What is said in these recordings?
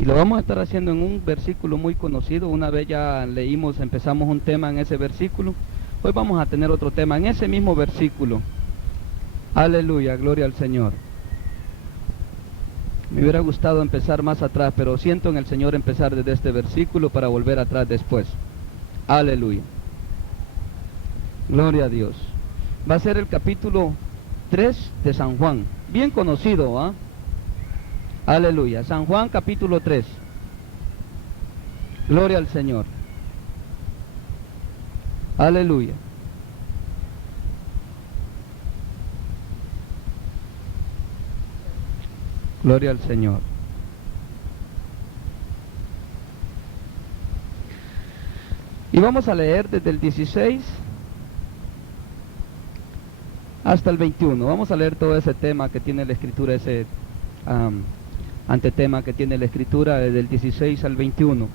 Y lo vamos a estar haciendo en un versículo muy conocido. Una vez ya empezamos un tema en ese versículo. Hoy vamos a tener otro tema en ese mismo versículo. Aleluya, gloria al Señor. Me hubiera gustado empezar más atrás, pero siento en el Señor empezar desde este versículo para volver atrás después. Aleluya. Gloria a Dios. Va a ser el capítulo 3 de San Juan. Bien conocido, ¿ah? Aleluya. San Juan capítulo 3. Gloria al Señor. Aleluya. Gloria al Señor. Y vamos a leer desde el 16 hasta el 21. Vamos a leer todo ese tema que tiene la Escritura, ese antetema que tiene la Escritura desde el 16 al 21.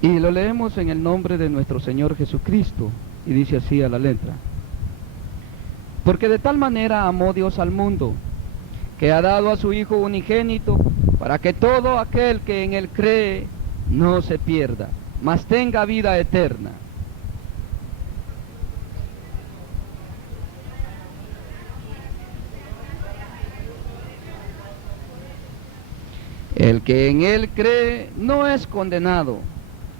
Y lo leemos en el nombre de nuestro Señor Jesucristo. Y dice así a la letra. Porque de tal manera amó Dios al mundo, que ha dado a su Hijo unigénito, para que todo aquel que en Él cree no se pierda, mas tenga vida eterna. El que en Él cree no es condenado,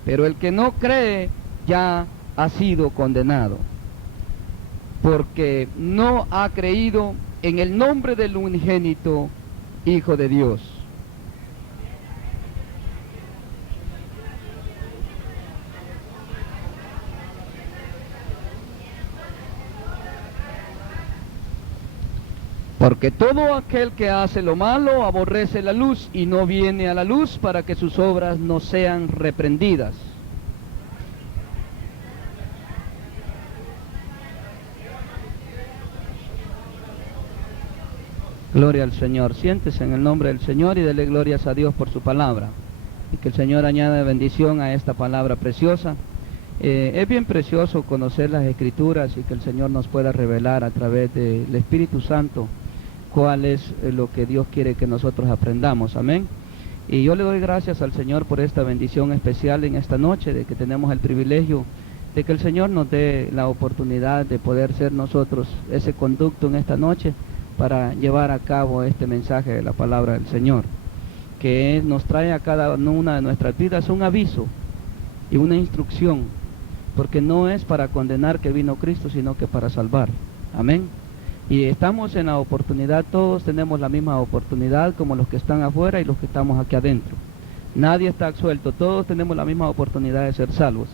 pero el que no cree ya ha sido condenado, porque no ha creído en el nombre del unigénito Hijo de Dios. Porque todo aquel que hace lo malo aborrece la luz y no viene a la luz para que sus obras no sean reprendidas. Gloria al Señor. Siéntese en el nombre del Señor y dele glorias a Dios por su palabra. Y que el Señor añada bendición a esta palabra preciosa. Es bien precioso conocer las Escrituras y que el Señor nos pueda revelar a través del Espíritu Santo cuál es lo que Dios quiere que nosotros aprendamos. Amén. Y yo le doy gracias al Señor por esta bendición especial en esta noche, de que tenemos el privilegio de que el Señor nos dé la oportunidad de poder ser nosotros ese conducto en esta noche para llevar a cabo este mensaje de la palabra del Señor, que nos trae a cada una de nuestras vidas un aviso y una instrucción, porque no es para condenar que vino Cristo, sino que para salvar. Amén. Y estamos en la oportunidad, todos tenemos la misma oportunidad como los que están afuera y los que estamos aquí adentro. Nadie está absuelto, todos tenemos la misma oportunidad de ser salvos.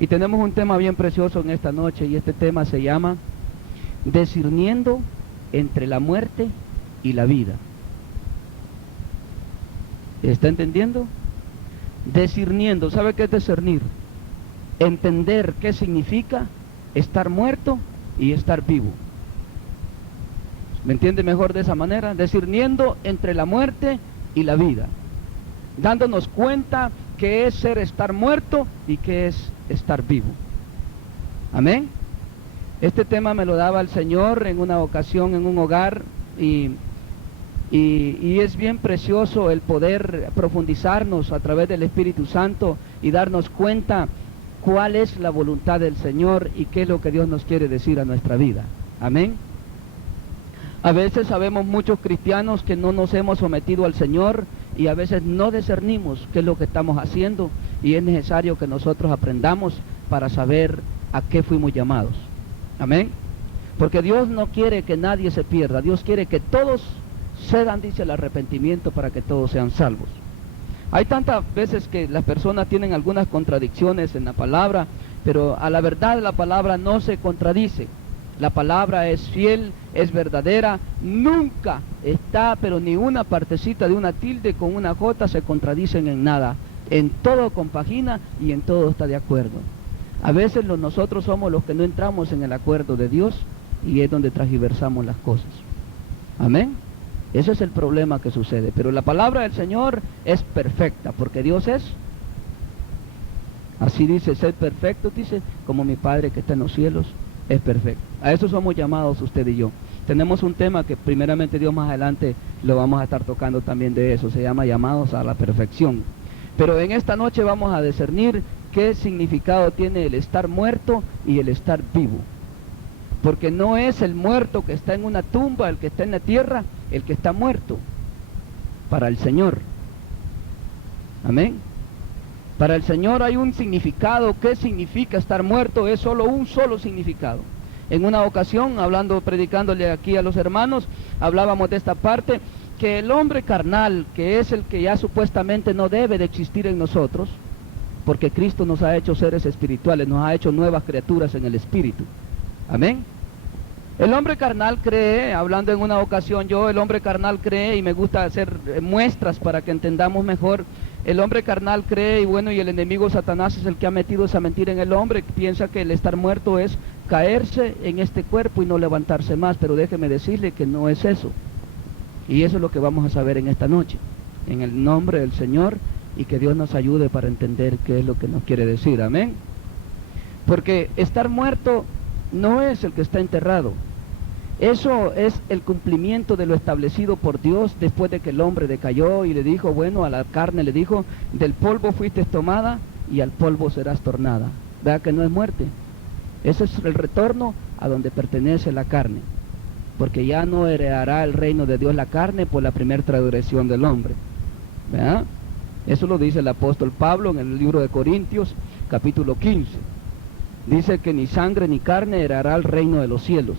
Y tenemos un tema bien precioso en esta noche, y este tema se llama discerniendo entre la muerte y la vida. ¿Está entendiendo? Discerniendo, ¿sabe qué es discernir? Entender qué significa estar muerto y estar vivo. ¿Me entiende mejor de esa manera? Discerniendo entre la muerte y la vida, dándonos cuenta qué es estar muerto y qué es estar vivo. Amén. Este tema me lo daba el Señor en una ocasión en un hogar, y es bien precioso el poder profundizarnos a través del Espíritu Santo y darnos cuenta cuál es la voluntad del Señor y qué es lo que Dios nos quiere decir a nuestra vida. Amén. A veces sabemos muchos cristianos que no nos hemos sometido al Señor y a veces no discernimos qué es lo que estamos haciendo, y es necesario que nosotros aprendamos para saber a qué fuimos llamados. Amén. Porque Dios no quiere que nadie se pierda. Dios quiere que todos cedan, dice, el arrepentimiento para que todos sean salvos. Hay tantas veces que las personas tienen algunas contradicciones en la palabra, pero a la verdad la palabra no se contradice. La palabra es fiel, es verdadera, nunca está, pero ni una partecita de una tilde con una jota se contradicen en nada. En todo compagina y en todo está de acuerdo. A veces nosotros somos los que no entramos en el acuerdo de Dios, y es donde transgiversamos las cosas. Amén. Ese es el problema que sucede. Pero la palabra del Señor es perfecta, porque Dios es, así dice, ser perfecto, dice, como mi Padre que está en los cielos es perfecto. A eso somos llamados usted y yo. Tenemos un tema que primeramente Dios más adelante lo vamos a estar tocando también de eso, se llama llamados a la perfección. Pero en esta noche vamos a discernir qué significado tiene el estar muerto y el estar vivo. Porque no es el muerto que está en una tumba, el que está en la tierra, el que está muerto. Para el Señor. Amén. Para el Señor hay un significado. ¿Qué significa estar muerto? Es solo un solo significado. En una ocasión, predicándole aquí a los hermanos, hablábamos de esta parte, que el hombre carnal, que es el que ya supuestamente no debe de existir en nosotros, porque Cristo nos ha hecho seres espirituales, nos ha hecho nuevas criaturas en el espíritu. Amén. El hombre carnal cree, hablando en una ocasión el hombre carnal cree, y me gusta hacer muestras para que entendamos mejor, el hombre carnal cree, y el enemigo Satanás es el que ha metido esa mentira en el hombre, piensa que el estar muerto es caerse en este cuerpo y no levantarse más, pero déjeme decirle que no es eso. Y eso es lo que vamos a saber en esta noche, en el nombre del Señor, y que Dios nos ayude para entender qué es lo que nos quiere decir, amén. Porque estar muerto no es el que está enterrado. Eso es el cumplimiento de lo establecido por Dios después de que el hombre decayó y le dijo, a la carne le dijo, del polvo fuiste tomada y al polvo serás tornada. ¿Verdad que no es muerte? Ese es el retorno a donde pertenece la carne, porque ya no heredará el reino de Dios la carne por la primera transgresión del hombre. ¿Verdad? Eso lo dice el apóstol Pablo en el libro de Corintios, capítulo 15. Dice que ni sangre ni carne heredará el reino de los cielos.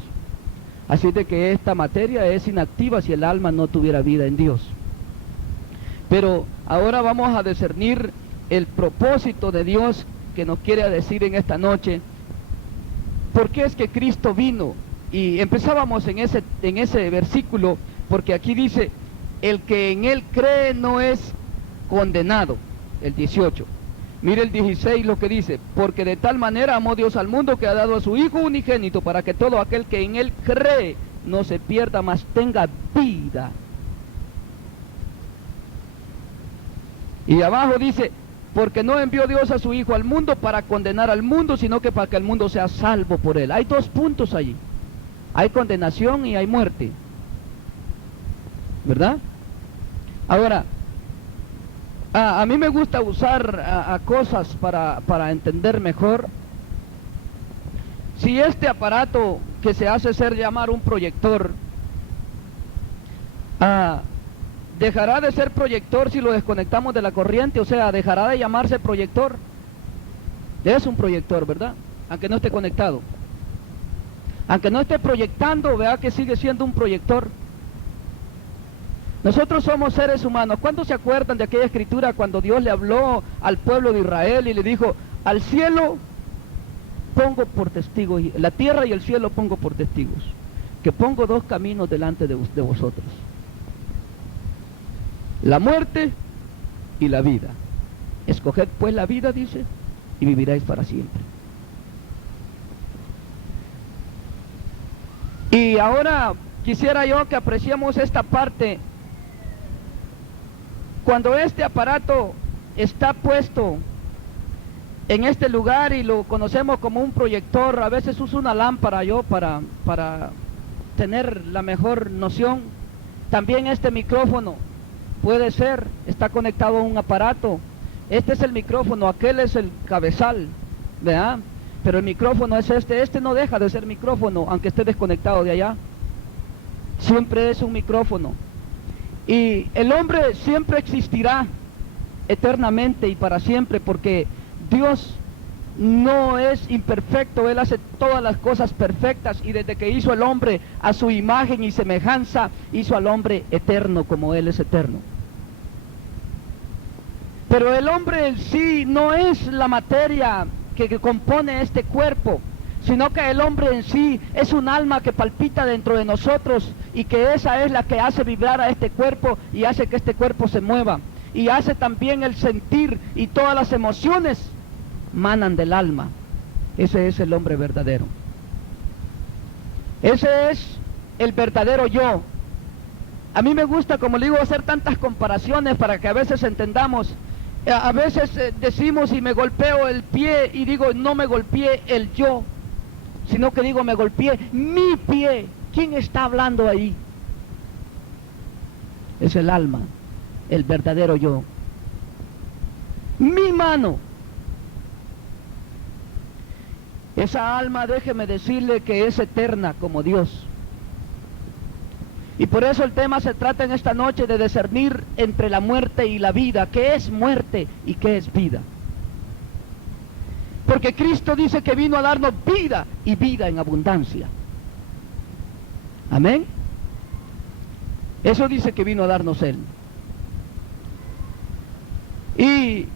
Así de que esta materia es inactiva si el alma no tuviera vida en Dios. Pero ahora vamos a discernir el propósito de Dios que nos quiere decir en esta noche. ¿Por qué es que Cristo vino? Y empezábamos en ese versículo, porque aquí dice, el que en Él cree no es condenado, el 18. Mire el 16 lo que dice, porque de tal manera amó Dios al mundo que ha dado a su Hijo unigénito para que todo aquel que en Él cree no se pierda, mas tenga vida. Y abajo dice, porque no envió Dios a su Hijo al mundo para condenar al mundo, sino que para que el mundo sea salvo por Él. Hay dos puntos allí, hay condenación y hay muerte, ¿verdad? Ahora, a mí me gusta usar cosas para entender mejor. Si este aparato que se hace llamar un proyector, dejará de ser proyector si lo desconectamos de la corriente, o sea, dejará de llamarse proyector. Es un proyector, ¿verdad? Aunque no esté conectado. Aunque no esté proyectando, vea que sigue siendo un proyector. Nosotros somos seres humanos. ¿Cuántos se acuerdan de aquella escritura cuando Dios le habló al pueblo de Israel y le dijo, al cielo pongo por testigos, la tierra y el cielo pongo por testigos, que pongo dos caminos delante de vosotros, la muerte y la vida? Escoged pues la vida, dice, y viviréis para siempre. Y ahora quisiera yo que apreciemos esta parte. Cuando este aparato está puesto en este lugar y lo conocemos como un proyector, a veces uso una lámpara para tener la mejor noción. También este micrófono puede ser, está conectado a un aparato. Este es el micrófono, aquel es el cabezal, ¿verdad? Pero el micrófono es este no deja de ser micrófono, aunque esté desconectado de allá. Siempre es un micrófono. Y el hombre siempre existirá eternamente y para siempre, porque Dios no es imperfecto, Él hace todas las cosas perfectas, y desde que hizo al hombre a su imagen y semejanza, hizo al hombre eterno como Él es eterno. Pero el hombre en sí no es la materia que compone este cuerpo, sino que el hombre en sí es un alma que palpita dentro de nosotros, y que esa es la que hace vibrar a este cuerpo y hace que este cuerpo se mueva, y hace también el sentir, y todas las emociones manan del alma. Ese es el hombre verdadero. Ese es el verdadero yo. A mí me gusta, como le digo, hacer tantas comparaciones para que a veces entendamos. A veces decimos, y me golpeo el pie, y digo, no me golpeé el yo, sino que digo, me golpeé mi pie. ¿quién está hablando ahí? Es el alma, el verdadero yo. Mi mano. Esa alma, déjeme decirle que es eterna como Dios. Y por eso el tema se trata en esta noche de discernir entre la muerte y la vida. ¿Qué es muerte y qué es vida? Porque Cristo dice que vino a darnos vida y vida en abundancia. Amén. Eso dice que vino a darnos Él. Y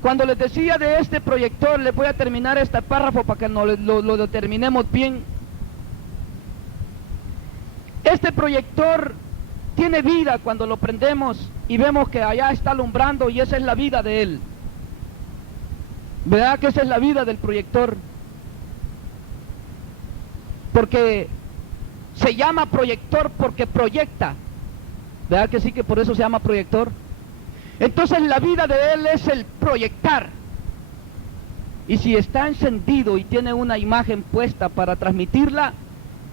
cuando les decía de este proyector, les voy a terminar este párrafo para que lo determinemos bien. Este proyector tiene vida cuando lo prendemos y vemos que allá está alumbrando, y esa es la vida de él. ¿Verdad que esa es la vida del proyector? Porque se llama proyector porque proyecta. ¿Verdad que sí, que por eso se llama proyector? Entonces la vida de él es el proyectar. Y si está encendido y tiene una imagen puesta para transmitirla,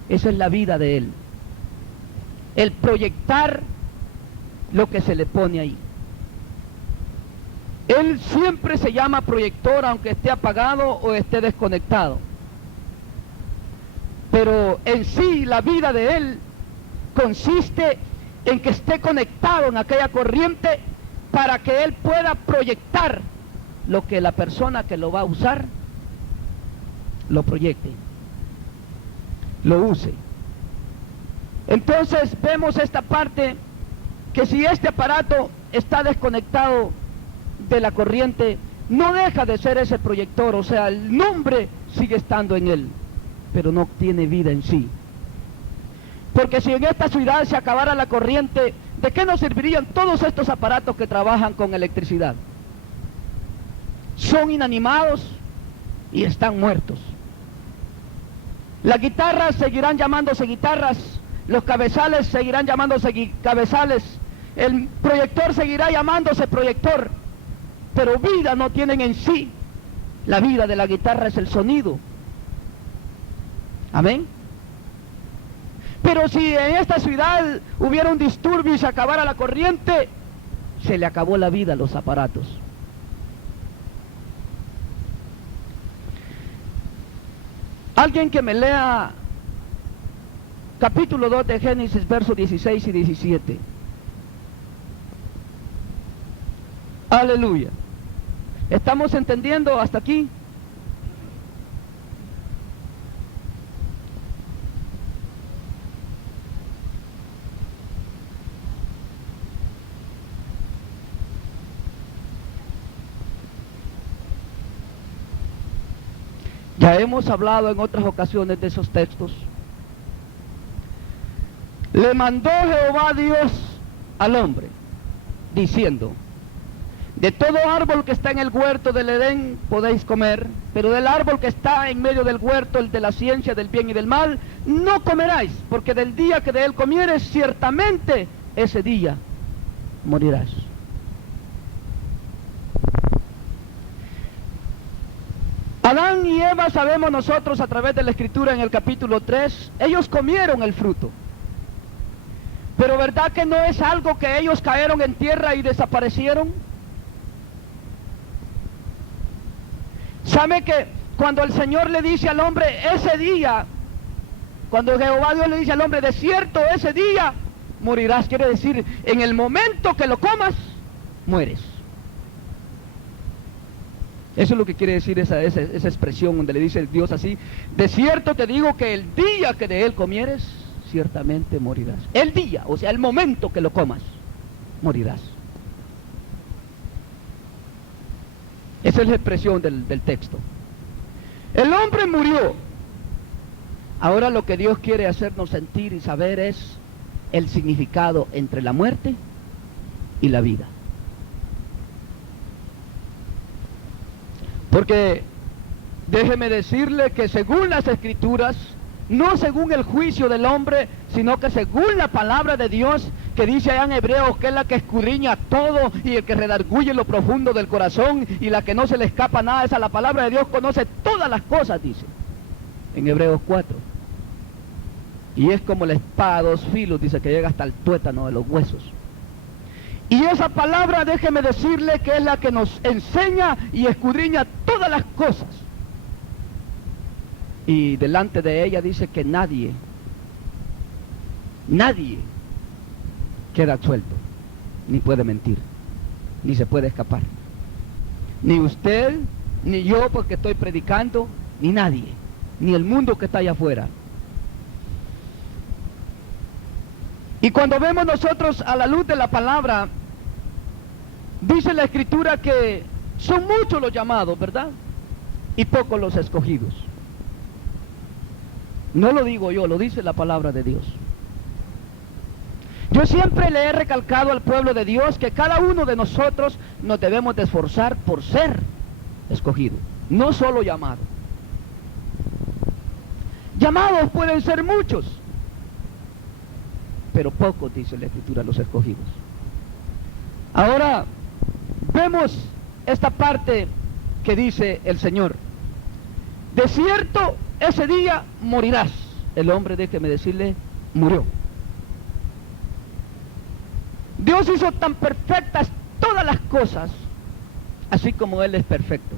esa es la vida de él. El proyectar lo que se le pone ahí. Él siempre se llama proyector, aunque esté apagado o esté desconectado. Pero en sí la vida de él consiste en que esté conectado en aquella corriente para que él pueda proyectar lo que la persona que lo va a usar lo proyecte, lo use. Entonces vemos esta parte, que si este aparato está desconectado de la corriente, no deja de ser ese proyector, o sea, el nombre sigue estando en él, pero no tiene vida en sí. Porque si en esta ciudad se acabara la corriente, ¿de qué nos servirían todos estos aparatos que trabajan con electricidad? Son inanimados y están muertos. Las guitarras seguirán llamándose guitarras, los cabezales seguirán llamándose cabezales, el proyector seguirá llamándose proyector, pero vida no tienen en sí. La vida de la guitarra es el sonido. Amén. Pero si en esta ciudad hubiera un disturbio y se acabara la corriente, se le acabó la vida a los aparatos. Alguien que me lea capítulo 2 de Génesis, versos 16 y 17. Aleluya. ¿Estamos entendiendo hasta aquí? Ya hemos hablado en otras ocasiones de esos textos. Le mandó Jehová Dios al hombre, diciendo: de todo árbol que está en el huerto del Edén podéis comer, pero del árbol que está en medio del huerto, el de la ciencia del bien y del mal, no comeráis, porque del día que de él comieres, ciertamente ese día morirás. Adán y Eva, sabemos nosotros a través de la Escritura en el capítulo 3, ellos comieron el fruto. Pero ¿verdad que no es algo que ellos cayeron en tierra y desaparecieron? ¿Sabe que cuando el Señor le dice al hombre ese día, cuando Jehová Dios le dice al hombre, de cierto ese día morirás, quiere decir, en el momento que lo comas, mueres? Eso es lo que quiere decir esa expresión donde le dice Dios así: de cierto te digo que el día que de él comieres, ciertamente morirás. El día, o sea, el momento que lo comas, morirás. Esa es la expresión del texto. El hombre murió. Ahora lo que Dios quiere hacernos sentir y saber es el significado entre la muerte y la vida. Porque déjeme decirle que según las Escrituras, no según el juicio del hombre, sino que según la palabra de Dios, que dice allá en Hebreos que es la que escudriña todo y el que redarguye lo profundo del corazón y la que no se le escapa nada, esa la palabra de Dios conoce todas las cosas, dice en Hebreos 4. Y es como la espada a dos filos, dice, que llega hasta el tuétano de los huesos. Y esa palabra, déjeme decirle, que es la que nos enseña y escudriña todas las cosas. Y delante de ella dice que nadie queda suelto, ni puede mentir, ni se puede escapar. Ni usted, ni yo, porque estoy predicando, ni nadie, ni el mundo que está allá afuera. Y cuando vemos nosotros a la luz de la palabra, dice la Escritura que son muchos los llamados, ¿verdad? Y pocos los escogidos. No lo digo yo, lo dice la palabra de Dios. Yo siempre le he recalcado al pueblo de Dios que cada uno de nosotros nos debemos de esforzar por ser escogido, no solo llamado. Llamados pueden ser muchos, pero pocos, dice la Escritura, los escogidos. Ahora vemos esta parte que dice el Señor: de cierto, ese día morirás. El hombre, déjeme decirle, murió. Dios hizo tan perfectas todas las cosas, así como Él es perfecto.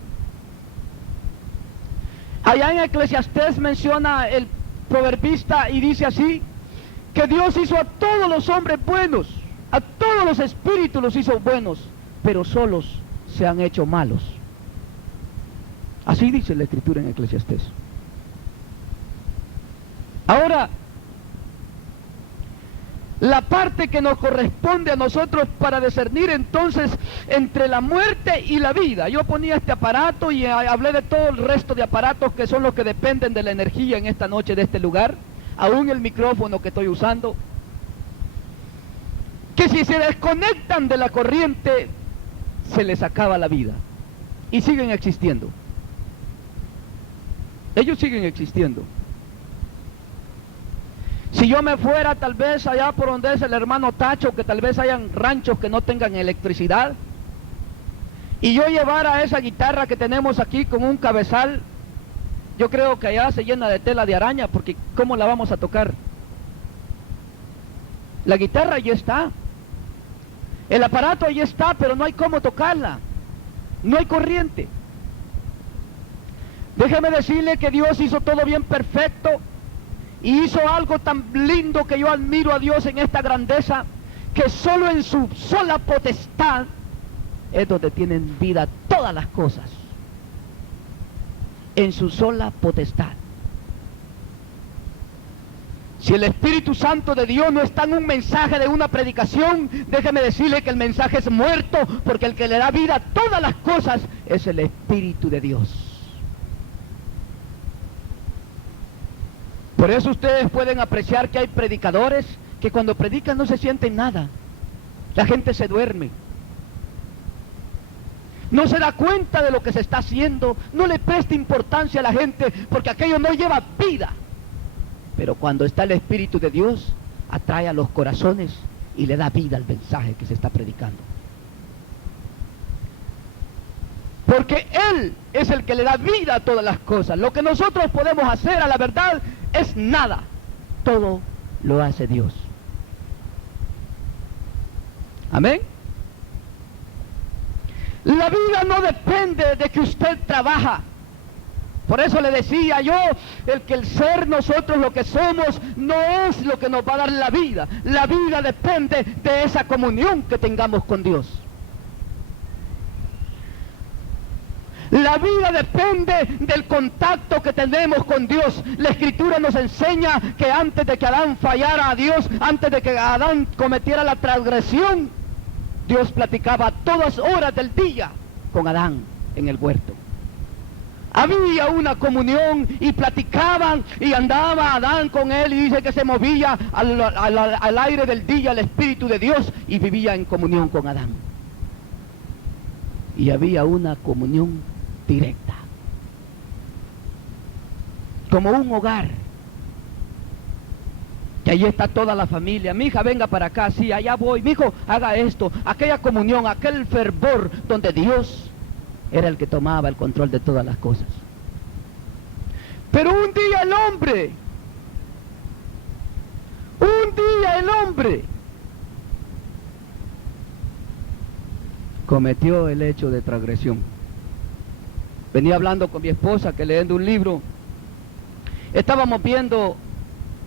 Allá en Eclesiastés menciona el proverbista y dice así, que Dios hizo a todos los hombres buenos, a todos los espíritus los hizo buenos, pero solos se han hecho malos. Así dice la Escritura en Eclesiastés. Ahora, la parte que nos corresponde a nosotros para discernir entonces entre la muerte y la vida. Yo ponía este aparato y hablé de todo el resto de aparatos que son los que dependen de la energía en esta noche de este lugar, aún el micrófono que estoy usando, que si se desconectan de la corriente se les acaba la vida y siguen existiendo. Ellos siguen existiendo. Si yo me fuera tal vez allá por donde es el hermano Tacho, que tal vez hayan ranchos que no tengan electricidad, y yo llevara esa guitarra que tenemos aquí con un cabezal, yo creo que allá se llena de tela de araña, porque ¿cómo la vamos a tocar? La guitarra ya está, el aparato ya está, pero no hay cómo tocarla, no hay corriente. Déjeme decirle que Dios hizo todo bien perfecto, y hizo algo tan lindo que yo admiro a Dios en esta grandeza, que solo en su sola potestad es donde tienen vida todas las cosas. En su sola potestad. Si el Espíritu Santo de Dios no está en un mensaje de una predicación, déjeme decirle que el mensaje es muerto, porque el que le da vida a todas las cosas es el Espíritu de Dios. Por eso ustedes pueden apreciar que hay predicadores que cuando predican no se sienten nada. La gente se duerme. No se da cuenta de lo que se está haciendo, no le presta importancia a la gente, porque aquello no lleva vida. Pero cuando está el Espíritu de Dios, atrae a los corazones y le da vida al mensaje que se está predicando. Porque Él es el que le da vida a todas las cosas. Lo que nosotros podemos hacer, a la verdad, es nada. Todo lo hace Dios. Amén. La vida no depende de que usted trabaja. Por eso le decía yo, el ser nosotros lo que somos no es lo que nos va a dar la vida. La vida depende de esa comunión que tengamos con Dios. La vida depende del contacto que tenemos con Dios. La Escritura nos enseña que antes de que Adán fallara a Dios, antes de que Adán cometiera la transgresión, Dios platicaba a todas horas del día con Adán en el huerto. Había una comunión y platicaban y andaba Adán con él y dice que se movía al aire del día el Espíritu de Dios y vivía en comunión con Adán. Y había una comunión directa, como un hogar, que allí está toda la familia. Mi hija, venga para acá, sí, allá voy, mi hijo, haga esto, aquella comunión, aquel fervor donde Dios era el que tomaba el control de todas las cosas. Pero un día el hombre Un día el hombre cometió el hecho de transgresión. Venía hablando con mi esposa que leyendo un libro, estábamos viendo,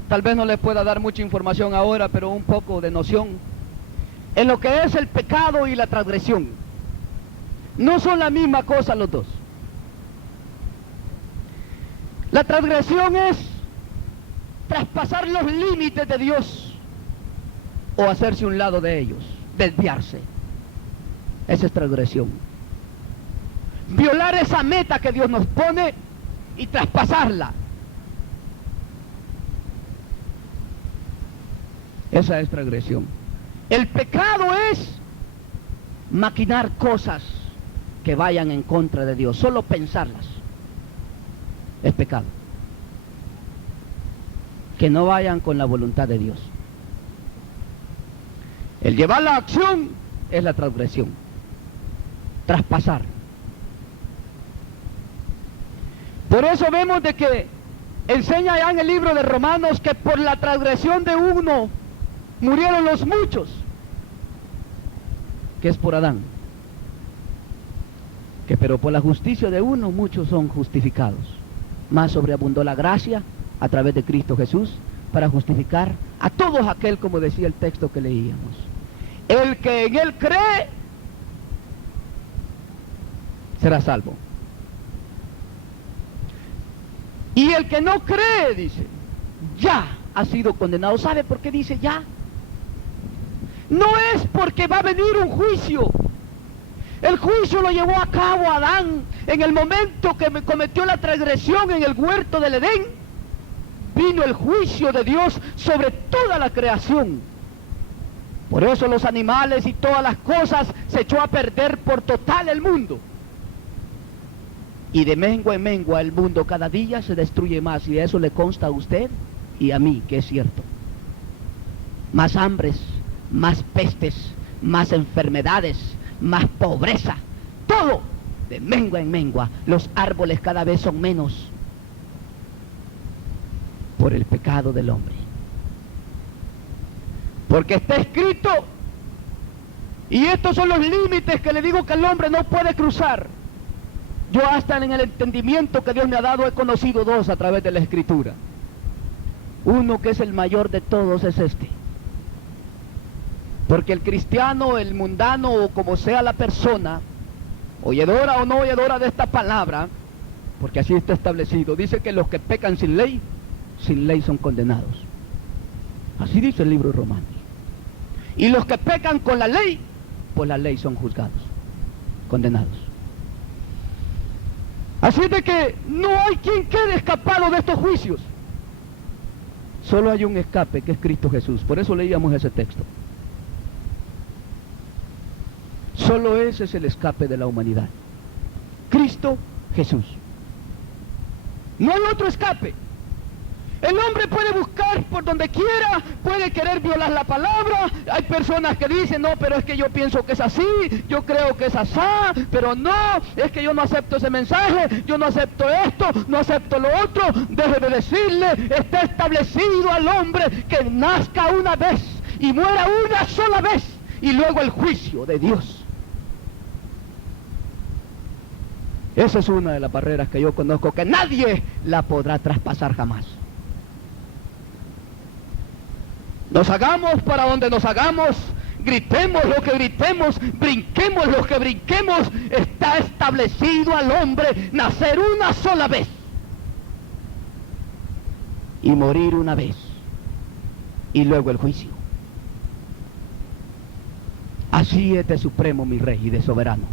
tal vez no les pueda dar mucha información ahora, pero un poco de noción, en lo que es el pecado y la transgresión. No son la misma cosa los dos. La transgresión es traspasar los límites de Dios o hacerse un lado de ellos, desviarse. Esa es transgresión. Violar esa meta que Dios nos pone y traspasarla. Esa es transgresión. El pecado es maquinar cosas que vayan en contra de Dios, solo pensarlas. Es pecado. Que no vayan con la voluntad de Dios. El llevar la acción es la transgresión. Traspasar. Por eso vemos de que enseña ya en el libro de Romanos que por la transgresión de uno murieron los muchos, que es por Adán. Que pero por la justicia de uno muchos son justificados. Más sobreabundó la gracia a través de Cristo Jesús para justificar a todos aquel, como decía el texto que leíamos. El que en él cree será salvo. Y el que no cree, dice, ya ha sido condenado. ¿Sabe por qué dice ya? No es porque va a venir un juicio. El juicio lo llevó a cabo Adán en el momento que cometió la transgresión en el huerto del Edén. Vino el juicio de Dios sobre toda la creación. Por eso los animales y todas las cosas se echó a perder por total el mundo. Y de mengua en mengua el mundo cada día se destruye más, y eso le consta a usted y a mí, que es cierto. Más hambres, más pestes, más enfermedades, más pobreza, todo de mengua en mengua. Los árboles cada vez son menos por el pecado del hombre. Porque está escrito, y estos son los límites que le digo que el hombre no puede cruzar. Yo hasta en el entendimiento que Dios me ha dado he conocido dos a través de la Escritura. Uno, que es el mayor de todos, es este. Porque el cristiano, el mundano, o como sea la persona, oyedora o no oyedora de esta palabra, porque así está establecido, dice que los que pecan sin ley son condenados. Así dice el libro de Romanos. Y los que pecan con la ley, por la ley son juzgados, condenados. Así de que no hay quien quede escapado de estos juicios. Solo hay un escape, que es Cristo Jesús. Por eso leíamos ese texto. Solo ese es el escape de la humanidad. Cristo Jesús. No hay otro escape. El hombre puede buscar por donde quiera, puede querer violar la palabra. Hay personas que dicen, no, pero es que yo pienso que es así, yo creo que es asá, pero no, es que yo no acepto ese mensaje, yo no acepto esto, no acepto lo otro. Déjeme decirle, está establecido al hombre que nazca una vez y muera una sola vez, y luego el juicio de Dios. Esa es una de las barreras que yo conozco, que nadie la podrá traspasar jamás. Nos hagamos para donde nos hagamos, gritemos lo que gritemos, brinquemos lo que brinquemos, está establecido al hombre nacer una sola vez y morir una vez, y luego el juicio. Así es de supremo mi rey y de soberano.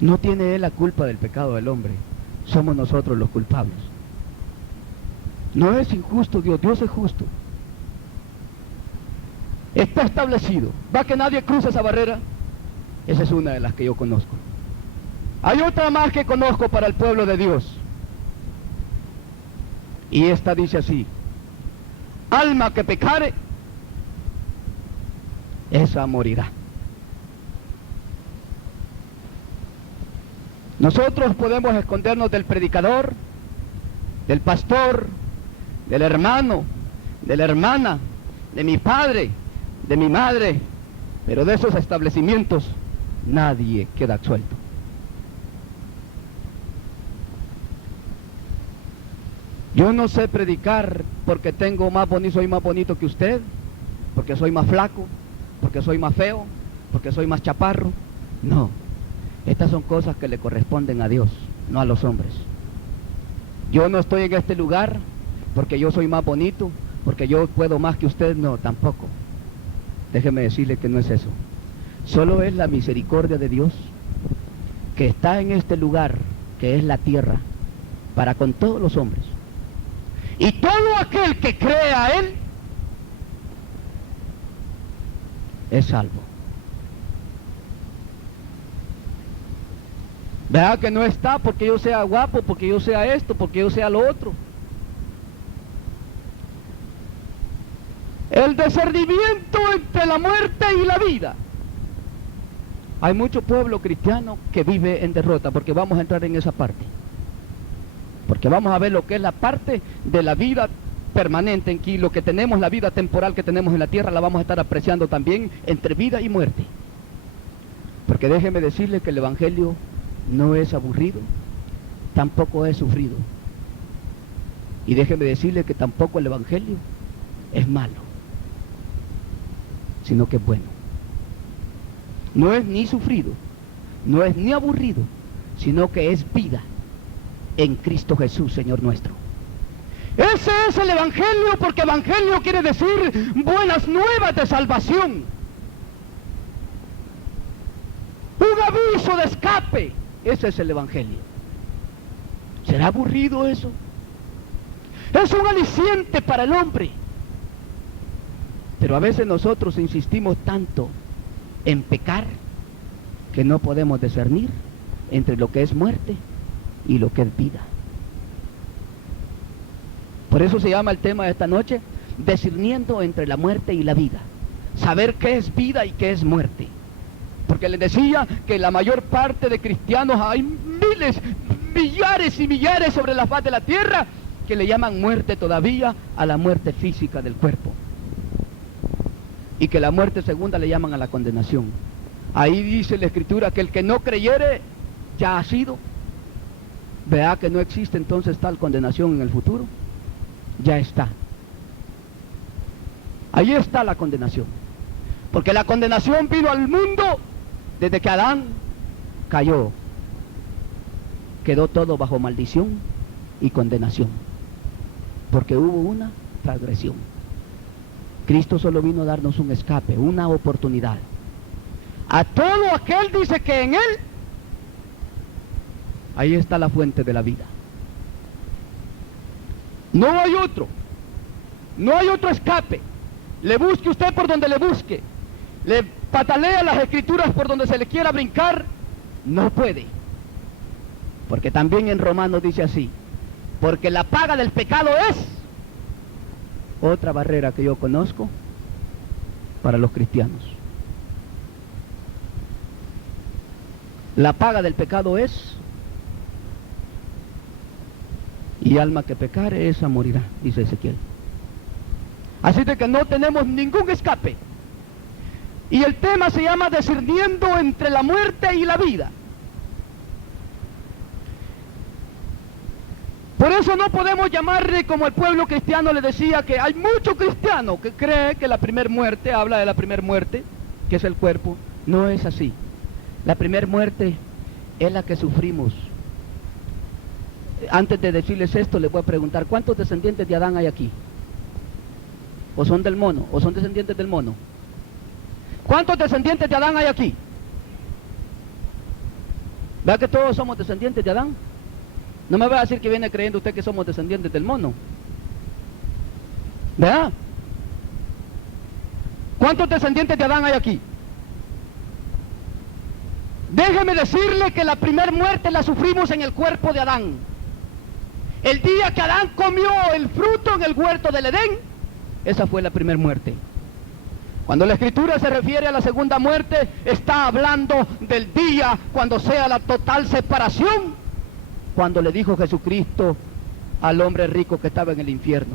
No tiene él la culpa del pecado del hombre, somos nosotros los culpables. No es injusto Dios, Dios es justo. Está establecido. ¿Va que nadie cruza esa barrera? Esa es una de las que yo conozco. Hay otra más que conozco para el pueblo de Dios. Y esta dice así: alma que pecare, esa morirá. Nosotros podemos escondernos del predicador, del pastor, del hermano, de la hermana, de mi padre, de mi madre, pero de esos establecimientos nadie queda absuelto. Yo no sé predicar porque soy más bonito que usted, porque soy más flaco, porque soy más feo, porque soy más chaparro. No, estas son cosas que le corresponden a Dios, no a los hombres. Yo no estoy en este lugar porque yo soy más bonito, porque yo puedo más que usted, no, tampoco. Déjeme decirle que no es eso. Solo es la misericordia de Dios que está en este lugar, que es la tierra, para con todos los hombres. Y todo aquel que cree a Él es salvo. Vea que no está porque yo sea guapo, porque yo sea esto, porque yo sea lo otro. El discernimiento entre la muerte y la vida. Hay mucho pueblo cristiano que vive en derrota, porque vamos a entrar en esa parte. Porque vamos a ver lo que es la parte de la vida permanente, en que lo que tenemos, la vida temporal que tenemos en la tierra, la vamos a estar apreciando también entre vida y muerte. Porque déjeme decirle que el Evangelio no es aburrido, tampoco es sufrido. Y déjeme decirle que tampoco el Evangelio es malo, sino que es bueno. No es ni sufrido, no es ni aburrido, sino que es vida en Cristo Jesús, Señor nuestro. Ese es el Evangelio, porque Evangelio quiere decir buenas nuevas de salvación. Un aviso de escape. Ese es el Evangelio. ¿Será aburrido eso? Es un aliciente para el hombre. Pero a veces nosotros insistimos tanto en pecar que no podemos discernir entre lo que es muerte y lo que es vida. Por eso se llama el tema de esta noche, discerniendo entre la muerte y la vida. Saber qué es vida y qué es muerte. Porque les decía que la mayor parte de cristianos, hay miles, millares y millares sobre la faz de la tierra, que le llaman muerte todavía a la muerte física del cuerpo. Y que la muerte segunda le llaman a la condenación. Ahí dice la Escritura que el que no creyere ya ha sido. Vea que no existe entonces tal condenación en el futuro. Ya está. Ahí está la condenación. Porque la condenación vino al mundo desde que Adán cayó. Quedó todo bajo maldición y condenación. Porque hubo una transgresión. Cristo solo vino a darnos un escape, una oportunidad. A todo aquel dice que en Él, ahí está la fuente de la vida. No hay otro. No hay otro escape. Le busque usted por donde le busque. Le patalea las Escrituras por donde se le quiera brincar. No puede. Porque también en Romanos dice así. Porque la paga del pecado es... Otra barrera que yo conozco para los cristianos. La paga del pecado es... Y alma que pecare, esa morirá, dice Ezequiel. Así de que no tenemos ningún escape. Y el tema se llama discerniendo entre la muerte y la vida. Por eso no podemos llamarle como el pueblo cristiano le decía, que hay mucho cristiano que cree que la primer muerte, habla de la primer muerte, que es el cuerpo. No es así. La primer muerte es la que sufrimos. Antes de decirles esto, les voy a preguntar, ¿cuántos descendientes de Adán hay aquí? ¿O son del mono? ¿O son descendientes del mono? ¿Cuántos descendientes de Adán hay aquí? ¿Verdad que todos somos descendientes de Adán? No me va a decir que viene creyendo usted que somos descendientes del mono. ¿Verdad? ¿Cuántos descendientes de Adán hay aquí? Déjeme decirle que la primera muerte la sufrimos en el cuerpo de Adán. El día que Adán comió el fruto en el huerto del Edén, esa fue la primera muerte. Cuando la Escritura se refiere a la segunda muerte, está hablando del día cuando sea la total separación, cuando le dijo Jesucristo al hombre rico que estaba en el infierno: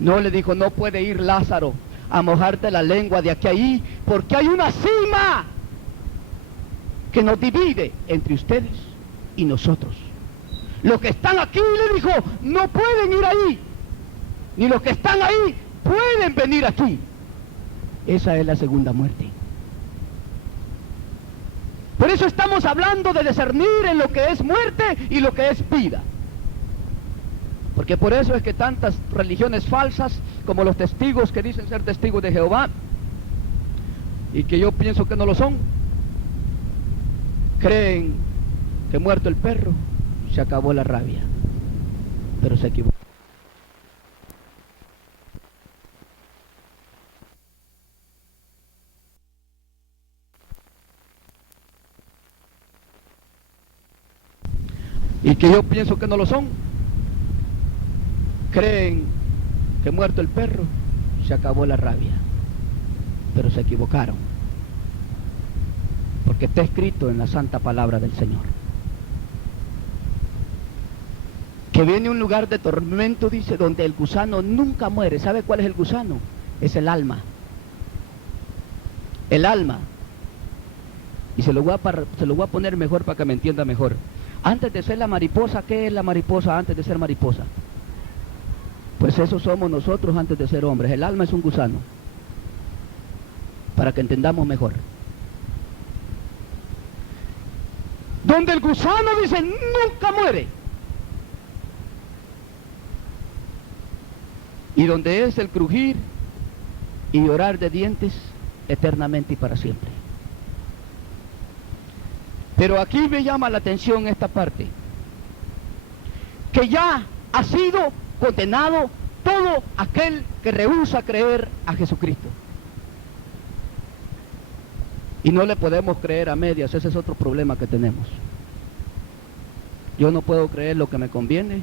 No le dijo, no puede ir Lázaro a mojarte la lengua de aquí a ahí, porque hay una cima que nos divide entre ustedes y nosotros. Los que están aquí, le dijo, no pueden ir ahí, ni los que están ahí pueden venir aquí. Esa es la segunda muerte. Por eso estamos hablando de discernir en lo que es muerte y lo que es vida. Porque por eso es que tantas religiones falsas, como los testigos que dicen ser testigos de Jehová, y que yo pienso que no lo son, creen que muerto el perro, se acabó la rabia. Pero se equivocan. Y que yo pienso que no lo son, creen que muerto el perro, se acabó la rabia. Pero se equivocaron. Porque está escrito en la santa palabra del Señor. Que viene un lugar de tormento, dice, donde el gusano nunca muere. ¿Sabe cuál es el gusano? Es el alma. El alma. Y se lo voy a poner mejor para que me entienda mejor. Antes de ser la mariposa, ¿qué es la mariposa antes de ser mariposa? Pues eso somos nosotros antes de ser hombres. El alma es un gusano. Para que entendamos mejor. Donde el gusano, dice, nunca muere. Y donde es el crujir y llorar de dientes eternamente y para siempre. Pero aquí me llama la atención esta parte. Que ya ha sido condenado todo aquel que rehúsa creer a Jesucristo. Y no le podemos creer a medias, ese es otro problema que tenemos. Yo no puedo creer lo que me conviene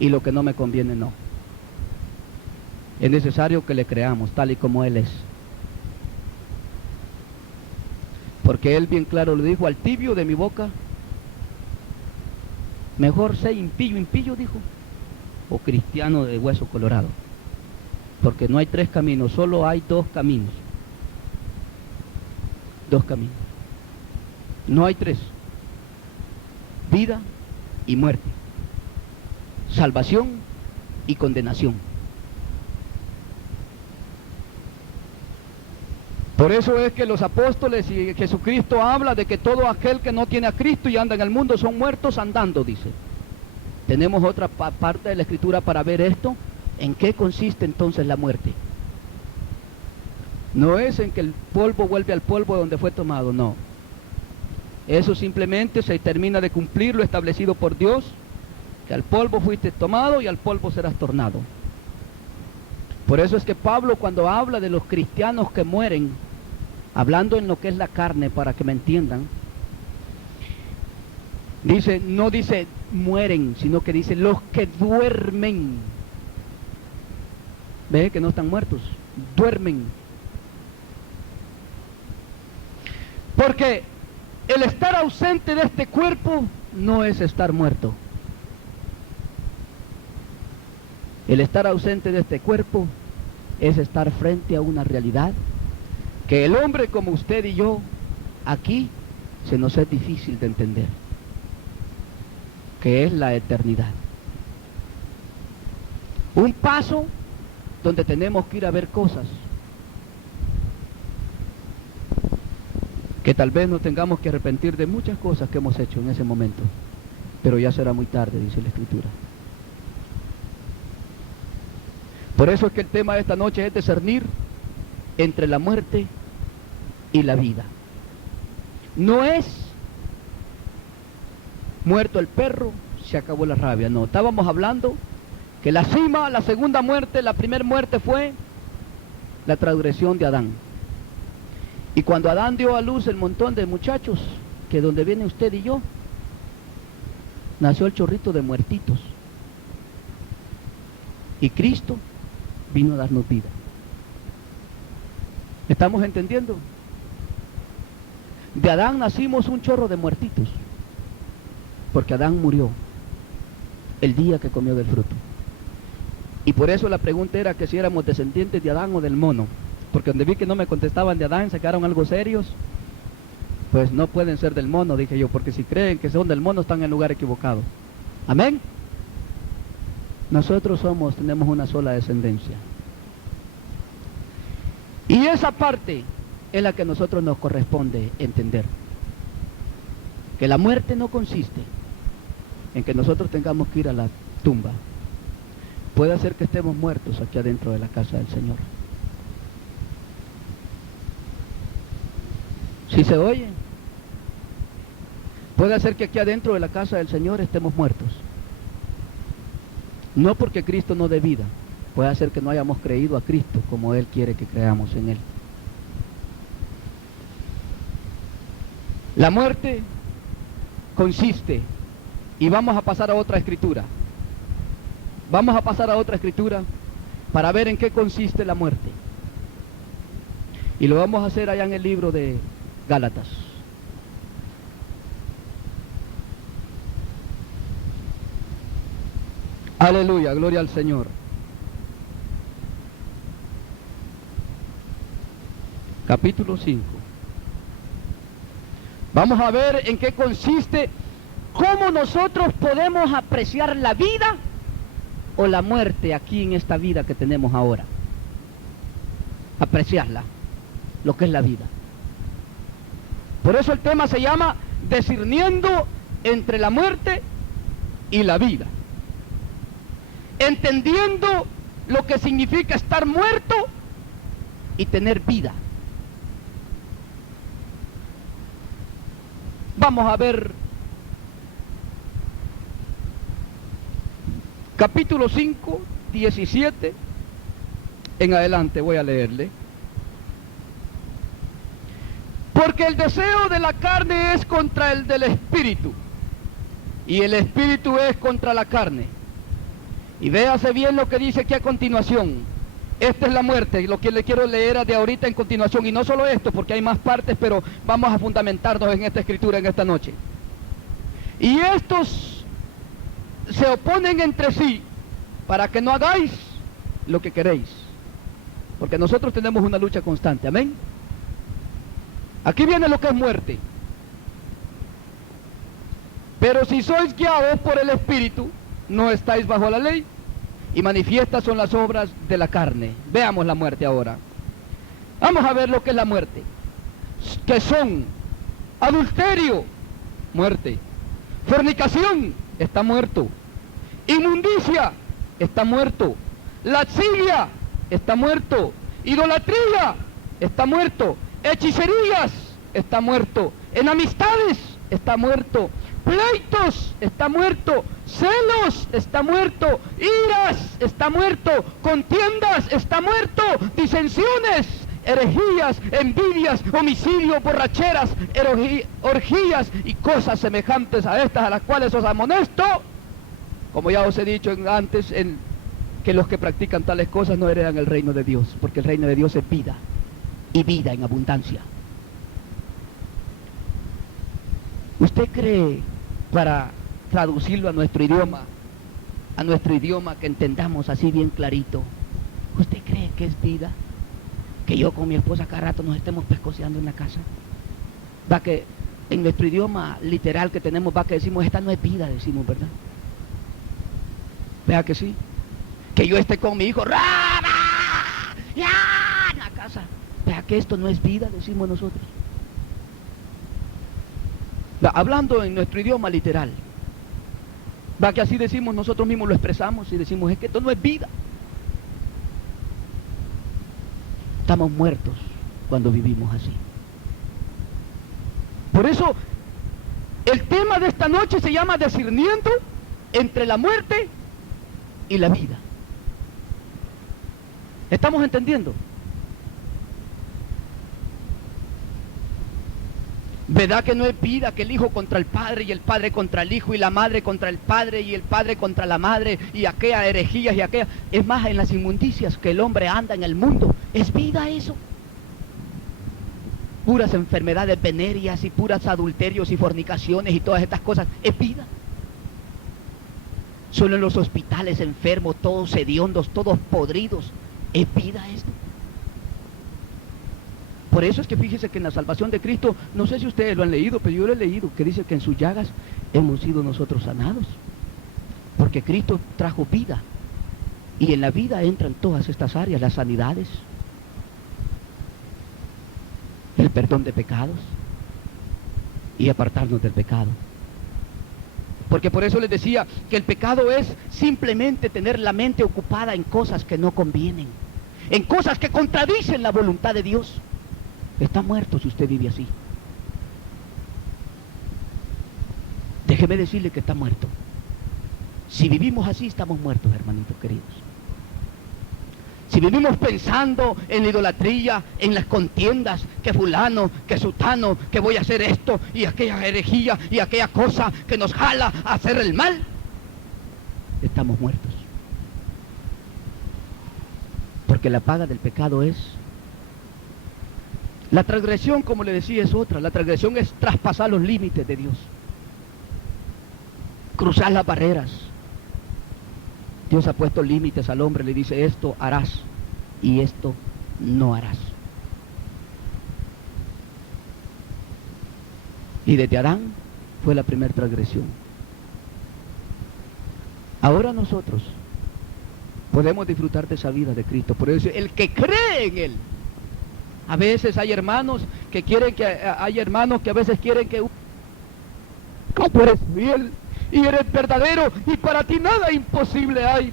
y lo que no me conviene no. Es necesario que le creamos tal y como Él es. Porque Él bien claro le dijo, al tibio de mi boca, mejor sé impío, dijo, o cristiano de hueso colorado. Porque no hay tres caminos, solo hay dos caminos. Dos caminos. No hay tres. Vida y muerte. Salvación y condenación. Por eso es que los apóstoles y Jesucristo habla de que todo aquel que no tiene a Cristo y anda en el mundo son muertos andando, dice. Tenemos otra parte de la Escritura para ver esto. ¿En qué consiste entonces la muerte? No es en que el polvo vuelve al polvo de donde fue tomado, no. Eso simplemente se termina de cumplir lo establecido por Dios, que al polvo fuiste tomado y al polvo serás tornado. Por eso es que Pablo, cuando habla de los cristianos que mueren, hablando en lo que es la carne, para que me entiendan, dice, no dice mueren, sino que dice los que duermen. ¿Ve que no están muertos? Duermen. Porque el estar ausente de este cuerpo no es estar muerto. El estar ausente de este cuerpo es estar frente a una realidad que el hombre como usted y yo, aquí, se nos es difícil de entender, que es la eternidad. Un paso donde tenemos que ir a ver cosas que tal vez nos tengamos que arrepentir de muchas cosas que hemos hecho en ese momento, pero ya será muy tarde, dice la Escritura. Por eso es que el tema de esta noche es discernir entre la muerte y la vida. No es muerto el perro, se acabó la rabia, no. Estábamos hablando que la cima, la segunda muerte, la primera muerte fue la transgresión de Adán. Y cuando Adán dio a luz el montón de muchachos, que donde viene usted y yo, nació el chorrito de muertitos. Y Cristo vino a darnos vida. ¿Estamos entendiendo? De Adán nacimos un chorro de muertitos, porque Adán murió el día que comió del fruto. Y por eso la pregunta era que si éramos descendientes de Adán o del mono. Porque donde vi que no me contestaban de Adán, se quedaron algo serios. Pues no pueden ser del mono, dije yo, porque si creen que son del mono están en el lugar equivocado. Amén. Nosotros tenemos una sola descendencia. Y esa parte es la que a nosotros nos corresponde entender. Que la muerte no consiste en que nosotros tengamos que ir a la tumba. Puede ser que estemos muertos aquí adentro de la casa del Señor. ¿Sí se oye? Puede ser que aquí adentro de la casa del Señor estemos muertos. No porque Cristo no dé vida. Puede ser que no hayamos creído a Cristo como Él quiere que creamos en Él. La muerte consiste, y vamos a pasar a otra escritura. Vamos a pasar a otra escritura para ver en qué consiste la muerte. Y lo vamos a hacer allá en el libro de Gálatas. Aleluya, gloria al Señor. Capítulo 5. Vamos a ver en qué consiste, cómo nosotros podemos apreciar la vida o la muerte aquí en esta vida que tenemos ahora. Apreciarla, lo que es la vida. Por eso el tema se llama discerniendo entre la muerte y la vida. Entendiendo lo que significa estar muerto y tener vida. Vamos a ver capítulo 5, 17 en adelante, voy a leerle. Porque el deseo de la carne es contra el del espíritu, y el espíritu es contra la carne. Y véase bien lo que dice aquí a continuación. Esta es la muerte, lo que le quiero leer de ahorita en continuación. Y no solo esto, porque hay más partes, pero vamos a fundamentarnos en esta escritura en esta noche. Y estos se oponen entre sí para que no hagáis lo que queréis. Porque nosotros tenemos una lucha constante, amén. Aquí viene lo que es muerte. Pero si sois guiados por el Espíritu, no estáis bajo la ley, y manifiestas son las obras de la carne. Veamos la muerte ahora. Vamos a ver lo que es la muerte. Que son adulterio, muerte. Fornicación, está muerto. Inmundicia, está muerto. Lascivia, está muerto. Idolatría, está muerto. Hechicerías, está muerto. Enemistades, está muerto. Pleitos, está muerto. Celos, está muerto. Iras, está muerto. Contiendas, está muerto. Disensiones, herejías, envidias, homicidios, borracheras, orgías y cosas semejantes a estas, a las cuales os amonesto, como ya os he dicho antes, que los que practican tales cosas no heredan el reino de Dios, porque el reino de Dios es vida, y vida en abundancia. ¿Usted cree, para traducirlo a nuestro idioma que entendamos así bien clarito, usted cree que es vida que yo con mi esposa cada rato nos estemos pescoceando en la casa? Va que en nuestro idioma literal que tenemos, va que decimos, esta no es vida, decimos, ¿verdad? Vea que sí. Que yo esté con mi hijo, ¡rama! ¡Ya! En la casa. Vea que esto no es vida, decimos nosotros. Hablando en nuestro idioma literal, va que así decimos, nosotros mismos lo expresamos y decimos, es que esto no es vida. Estamos muertos cuando vivimos así. Por eso, el tema de esta noche se llama discerniendo entre la muerte y la vida. ¿Estamos entendiendo? ¿Verdad que no es vida que el hijo contra el padre y el padre contra el hijo y la madre contra el padre y el padre contra la madre y aquellas herejías y aquellas? Es más, en las inmundicias que el hombre anda en el mundo, ¿es vida eso? Puras enfermedades venéreas y puras adulterios y fornicaciones y todas estas cosas, ¿es vida? Solo en los hospitales enfermos, todos hediondos, todos podridos. ¿Es vida esto? Por eso es que fíjese que en la salvación de Cristo, no sé si ustedes lo han leído, pero yo lo he leído, que dice que en sus llagas hemos sido nosotros sanados. Porque Cristo trajo vida. Y en la vida entran todas estas áreas, las sanidades, el perdón de pecados y apartarnos del pecado. Porque por eso les decía que el pecado es simplemente tener la mente ocupada en cosas que no convienen, en cosas que contradicen la voluntad de Dios. Está muerto si usted vive así. Déjeme decirle que está muerto. Si vivimos así, estamos muertos, hermanitos queridos. Si vivimos pensando en la idolatría, en las contiendas, que fulano, que sutano, que voy a hacer esto y aquella herejía y aquella cosa que nos jala a hacer el mal, estamos muertos. Porque la paga del pecado es... La transgresión, como le decía, es otra. La transgresión es traspasar los límites de Dios. Cruzar las barreras. Dios ha puesto límites al hombre, le dice esto harás y esto no harás. Y desde Adán fue la primera transgresión. Ahora nosotros podemos disfrutar de esa vida de Cristo. Por eso el que cree en Él. A veces hay hermanos que quieren que, a veces quieren que tú eres fiel y eres verdadero y para ti nada imposible hay.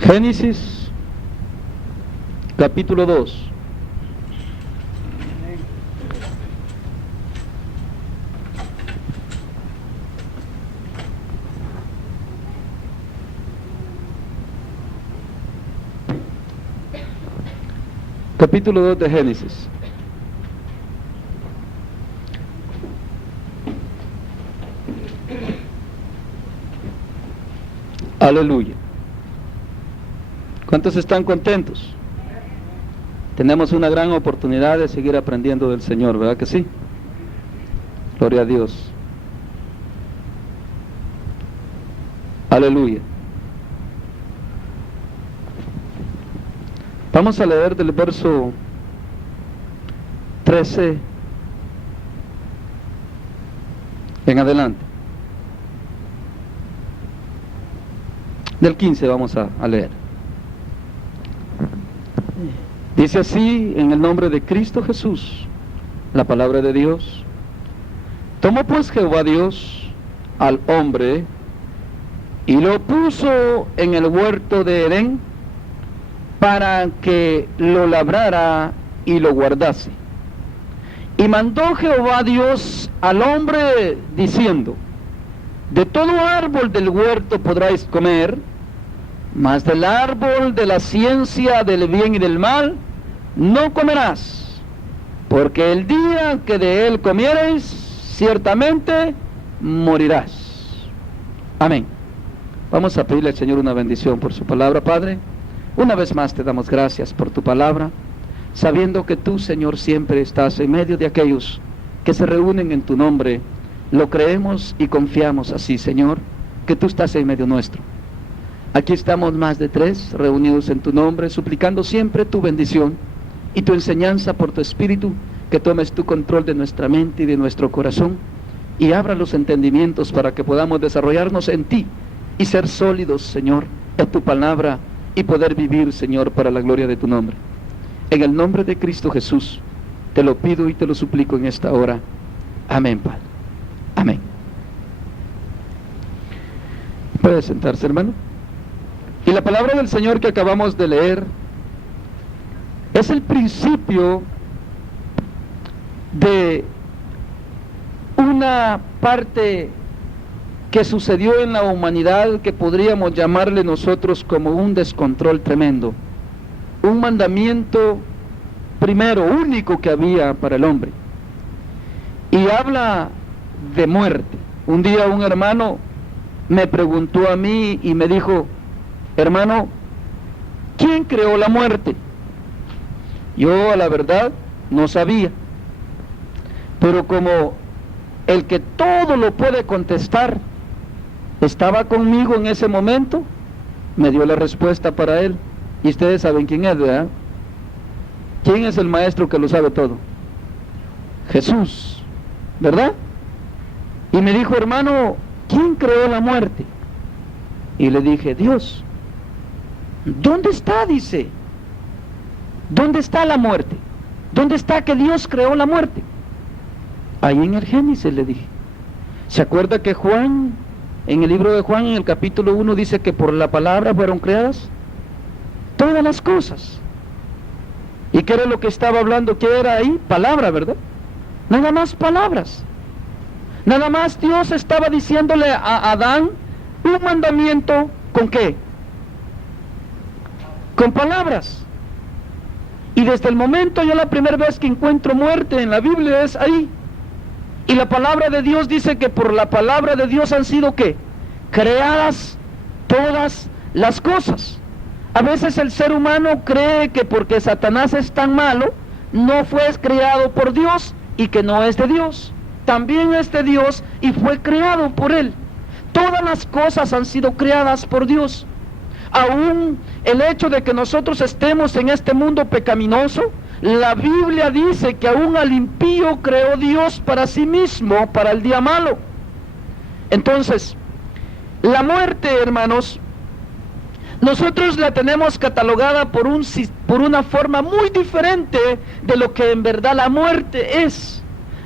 Génesis capítulo 2. Capítulo 2 de Génesis. Aleluya. ¿Cuántos están contentos? Tenemos una gran oportunidad de seguir aprendiendo del Señor, ¿verdad que sí? Gloria a Dios. Aleluya. Vamos a leer del verso 13 en adelante. Del 15 vamos a leer. Dice así, en el nombre de Cristo Jesús, la palabra de Dios. Tomó pues Jehová Dios al hombre y lo puso en el huerto de Edén para que lo labrara y lo guardase. Y mandó Jehová Dios al hombre diciendo: de todo árbol del huerto podráis comer, mas del árbol de la ciencia del bien y del mal no comerás, porque el día que de él comiereis, ciertamente morirás. Amén. Vamos a pedirle al Señor una bendición por su palabra. Padre, una vez más te damos gracias por tu palabra, sabiendo que tú, Señor, siempre estás en medio de aquellos que se reúnen en tu nombre. Lo creemos y confiamos así, Señor, que tú estás en medio nuestro. Aquí estamos más de 3 reunidos en tu nombre, suplicando siempre tu bendición y tu enseñanza por tu Espíritu, que tomes tu control de nuestra mente y de nuestro corazón y abra los entendimientos para que podamos desarrollarnos en ti y ser sólidos, Señor, en tu palabra y poder vivir, Señor, para la gloria de tu nombre. En el nombre de Cristo Jesús, te lo pido y te lo suplico en esta hora. Amén, Padre. Amén. Puede sentarse, hermano. Y la palabra del Señor que acabamos de leer es el principio de una parte que sucedió en la humanidad que podríamos llamarle nosotros como un descontrol tremendo. Un mandamiento primero, único que había para el hombre. Y habla de muerte. Un día un hermano me preguntó a mí y me dijo: hermano, ¿quién creó la muerte? Yo, a la verdad, no sabía. Pero como el que todo lo puede contestar estaba conmigo en ese momento, me dio la respuesta para él. Y ustedes saben quién es, ¿verdad? ¿Quién es el maestro que lo sabe todo? Jesús, ¿verdad? Y me dijo, hermano, ¿quién creó la muerte? Y le dije, Dios. ¿Dónde está? Dice. ¿Dónde está la muerte? ¿Dónde está que Dios creó la muerte? Ahí en el Génesis, le dije. ¿Se acuerda que Juan, en el libro de Juan, en el capítulo 1, dice que por la palabra fueron creadas todas las cosas? ¿Y qué era lo que estaba hablando? ¿Qué era ahí? Palabra, ¿verdad? Nada más palabras. Nada más Dios estaba diciéndole a Adán un mandamiento, ¿con qué? Con palabras. Y desde el momento, yo la primera vez que encuentro muerte en la Biblia es ahí. Y la palabra de Dios dice que por la palabra de Dios han sido, ¿qué? Creadas todas las cosas. A veces el ser humano cree que porque Satanás es tan malo, no fue creado por Dios y que no es de Dios. También es de Dios y fue creado por Él. Todas las cosas han sido creadas por Dios. Aún el hecho de que nosotros estemos en este mundo pecaminoso, la Biblia dice que aún al impío creó Dios para sí mismo, para el día malo. Entonces, la muerte, hermanos, nosotros la tenemos catalogada por una forma muy diferente de lo que en verdad la muerte es.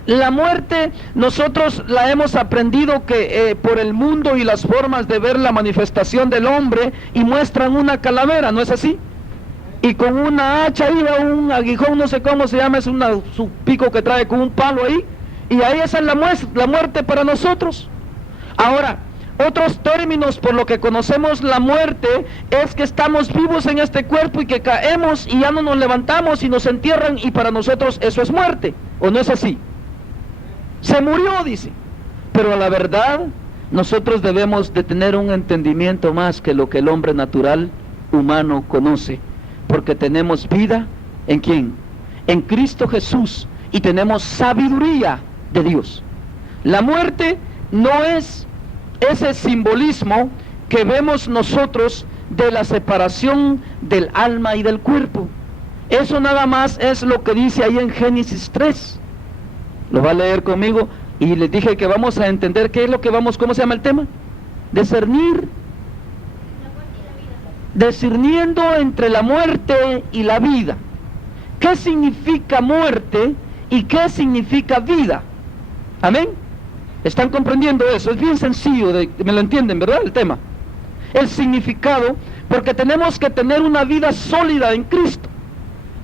La muerte nosotros la hemos aprendido que por el mundo y las formas de ver la manifestación del hombre, y muestran una calavera, ¿no es así? Y con una hacha ahí, un aguijón, no sé cómo se llama, es su pico que trae con un palo ahí, y ahí esa es la muerte para nosotros. Ahora, otros términos por lo que conocemos la muerte es que estamos vivos en este cuerpo y que caemos y ya no nos levantamos y nos entierran, y para nosotros eso es muerte, ¿o no es así? Se murió, dice. Pero a la verdad, nosotros debemos de tener un entendimiento más que lo que el hombre natural, humano, conoce. Porque tenemos vida, ¿en quién? En Cristo Jesús. Y tenemos sabiduría de Dios. La muerte no es ese simbolismo que vemos nosotros de la separación del alma y del cuerpo. Eso nada más es lo que dice ahí en Génesis 3. Lo va a leer conmigo, y les dije que vamos a entender qué es lo que ¿cómo se llama el tema? Discernir. Discerniendo entre la muerte y la vida. ¿Qué significa muerte y qué significa vida? ¿Amén? ¿Están comprendiendo eso? Es bien sencillo, me lo entienden, ¿verdad? El tema. El significado, porque tenemos que tener una vida sólida en Cristo.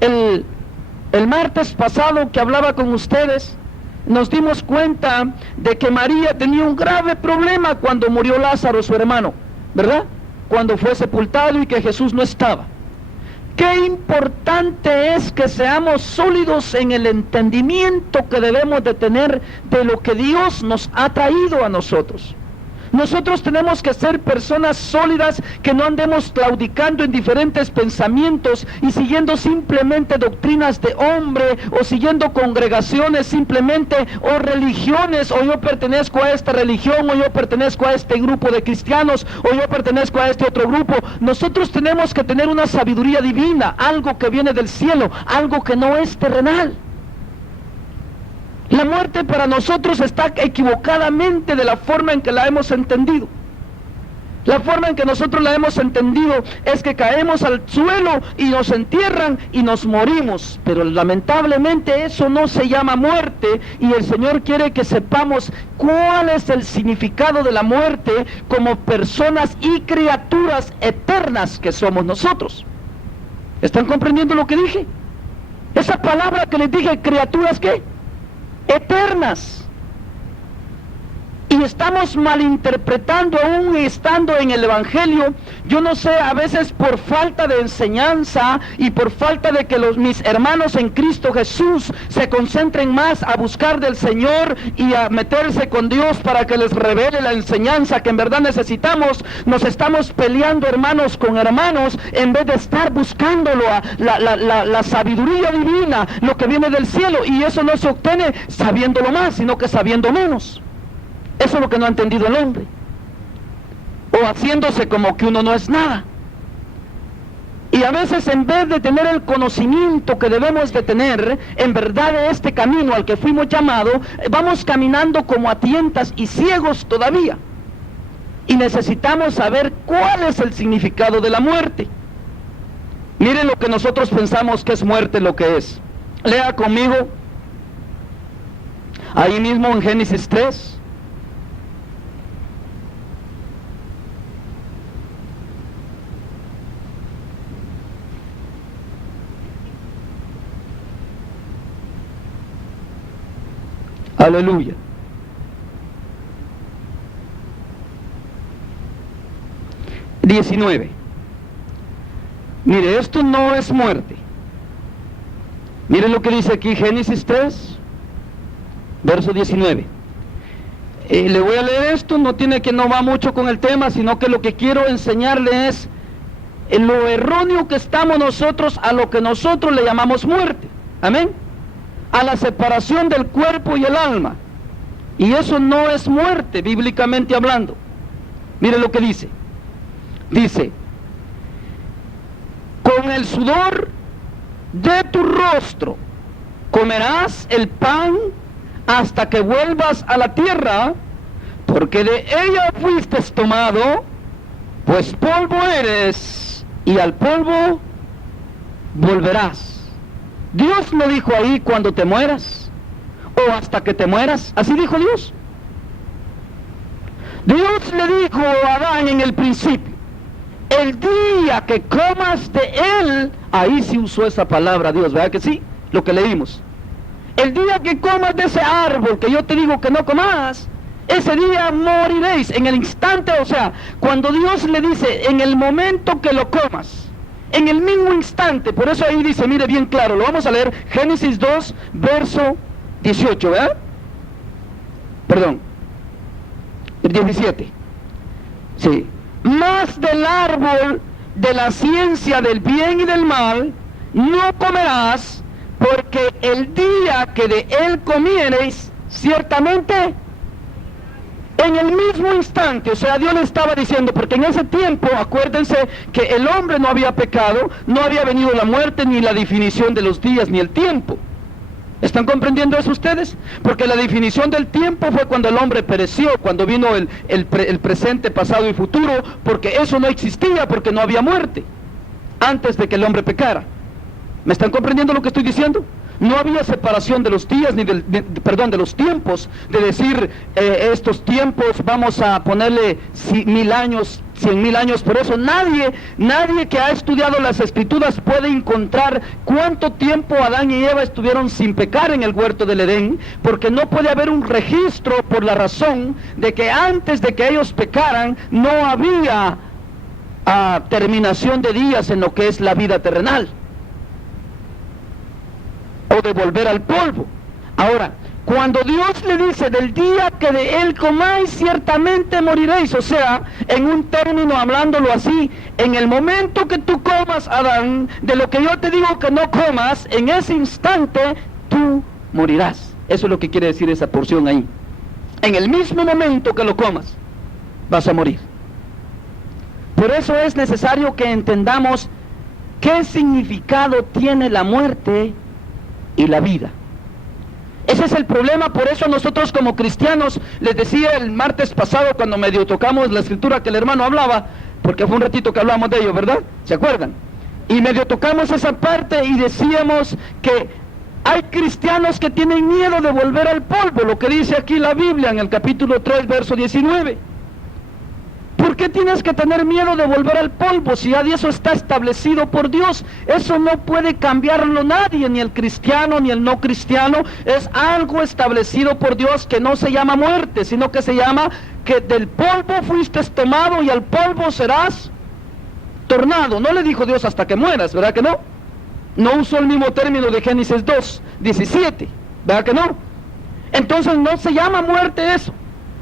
El martes pasado que hablaba con ustedes, nos dimos cuenta de que María tenía un grave problema cuando murió Lázaro, su hermano, ¿verdad? Cuando fue sepultado y que Jesús no estaba. Qué importante es que seamos sólidos en el entendimiento que debemos de tener de lo que Dios nos ha traído a nosotros. Nosotros tenemos que ser personas sólidas, que no andemos claudicando en diferentes pensamientos y siguiendo simplemente doctrinas de hombre, o siguiendo congregaciones simplemente, o religiones, o yo pertenezco a esta religión, o yo pertenezco a este grupo de cristianos, o yo pertenezco a este otro grupo. Nosotros tenemos que tener una sabiduría divina, algo que viene del cielo, algo que no es terrenal. La muerte para nosotros está equivocadamente de la forma en que la hemos entendido. La forma en que nosotros la hemos entendido es que caemos al suelo y nos entierran y nos morimos. Pero lamentablemente eso no se llama muerte, y el Señor quiere que sepamos cuál es el significado de la muerte como personas y criaturas eternas que somos nosotros. ¿Están comprendiendo lo que dije? Esa palabra que les dije, criaturas, ¿qué? Eternas. Y y estamos malinterpretando aún estando en el Evangelio. Yo no sé, a veces por falta de enseñanza y por falta de que mis hermanos en Cristo Jesús se concentren más a buscar del Señor y a meterse con Dios para que les revele la enseñanza que en verdad necesitamos, nos estamos peleando hermanos con hermanos en vez de estar buscándolo, la sabiduría divina, lo que viene del cielo, y eso no se obtiene sabiéndolo más, sino que sabiendo menos. Eso es lo que no ha entendido el hombre, o haciéndose como que uno no es nada. Y a veces en vez de tener el conocimiento que debemos de tener en verdad de este camino al que fuimos llamados, vamos caminando como a tientas y ciegos todavía. Y necesitamos saber cuál es el significado de la muerte. Miren lo que nosotros pensamos que es muerte, lo que es. Lea conmigo, ahí mismo en Génesis 3. Aleluya. ...19... Mire, esto no es muerte. Mire lo que dice aquí Génesis 3, verso 19. Le voy a leer esto, no va mucho con el tema, sino que lo que quiero enseñarle es lo erróneo que estamos nosotros a lo que nosotros le llamamos muerte. Amén. A la separación del cuerpo y el alma. Y eso no es muerte, bíblicamente hablando. Mire lo que dice. Dice: con el sudor de tu rostro comerás el pan hasta que vuelvas a la tierra, porque de ella fuiste tomado, pues polvo eres, y al polvo volverás. Dios no dijo ahí cuando te mueras, o hasta que te mueras. Así dijo Dios. Dios le dijo a Adán en el principio: el día que comas de él, ahí sí usó esa palabra Dios, ¿verdad que sí? Lo que leímos. El día que comas de ese árbol que yo te digo que no comas, ese día moriréis. En el instante, o sea, cuando Dios le dice, en el momento que lo comas, en el mismo instante, por eso ahí dice, mire bien claro, lo vamos a leer, Génesis 2, verso 18, ¿verdad? Perdón, el 17. Sí. Más del árbol de la ciencia del bien y del mal no comerás, porque el día que de él comiereis, ciertamente en el mismo instante, o sea, Dios le estaba diciendo, porque en ese tiempo, acuérdense que el hombre no había pecado, no había venido la muerte, ni la definición de los días, ni el tiempo. ¿Están comprendiendo eso ustedes? Porque la definición del tiempo fue cuando el hombre pereció, cuando vino el presente, pasado y futuro, porque eso no existía, porque no había muerte, antes de que el hombre pecara. ¿Me están comprendiendo lo que estoy diciendo? No había separación de los días, ni de los tiempos, de decir, estos tiempos vamos a ponerle 1000 años, 100,000 años. Por eso nadie que ha estudiado las Escrituras puede encontrar cuánto tiempo Adán y Eva estuvieron sin pecar en el huerto del Edén, porque no puede haber un registro, por la razón de que antes de que ellos pecaran no había terminación de días en lo que es la vida terrenal, o de volver al polvo. Ahora, cuando Dios le dice, del día que de él comáis, ciertamente moriréis, o sea, en un término, hablándolo así, en el momento que tú comas, Adán, de lo que yo te digo que no comas, en ese instante tú morirás. Eso es lo que quiere decir esa porción ahí. En el mismo momento que lo comas, vas a morir. Por eso es necesario que entendamos qué significado tiene la muerte y la vida. Ese es el problema. Por eso nosotros como cristianos, les decía el martes pasado cuando medio tocamos la escritura que el hermano hablaba, porque fue un ratito que hablamos de ello, ¿verdad? ¿Se acuerdan? Y medio tocamos esa parte y decíamos que hay cristianos que tienen miedo de volver al polvo, lo que dice aquí la Biblia en el capítulo 3, verso 19. ¿Por qué tienes que tener miedo de volver al polvo si ya eso está establecido por Dios? Eso no puede cambiarlo nadie, ni el cristiano ni el no cristiano. Es algo establecido por Dios que no se llama muerte, sino que se llama que del polvo fuiste tomado y al polvo serás tornado. No le dijo Dios hasta que mueras, ¿verdad que no? No usó el mismo término de Génesis 2:17, ¿verdad que no? Entonces no se llama muerte eso.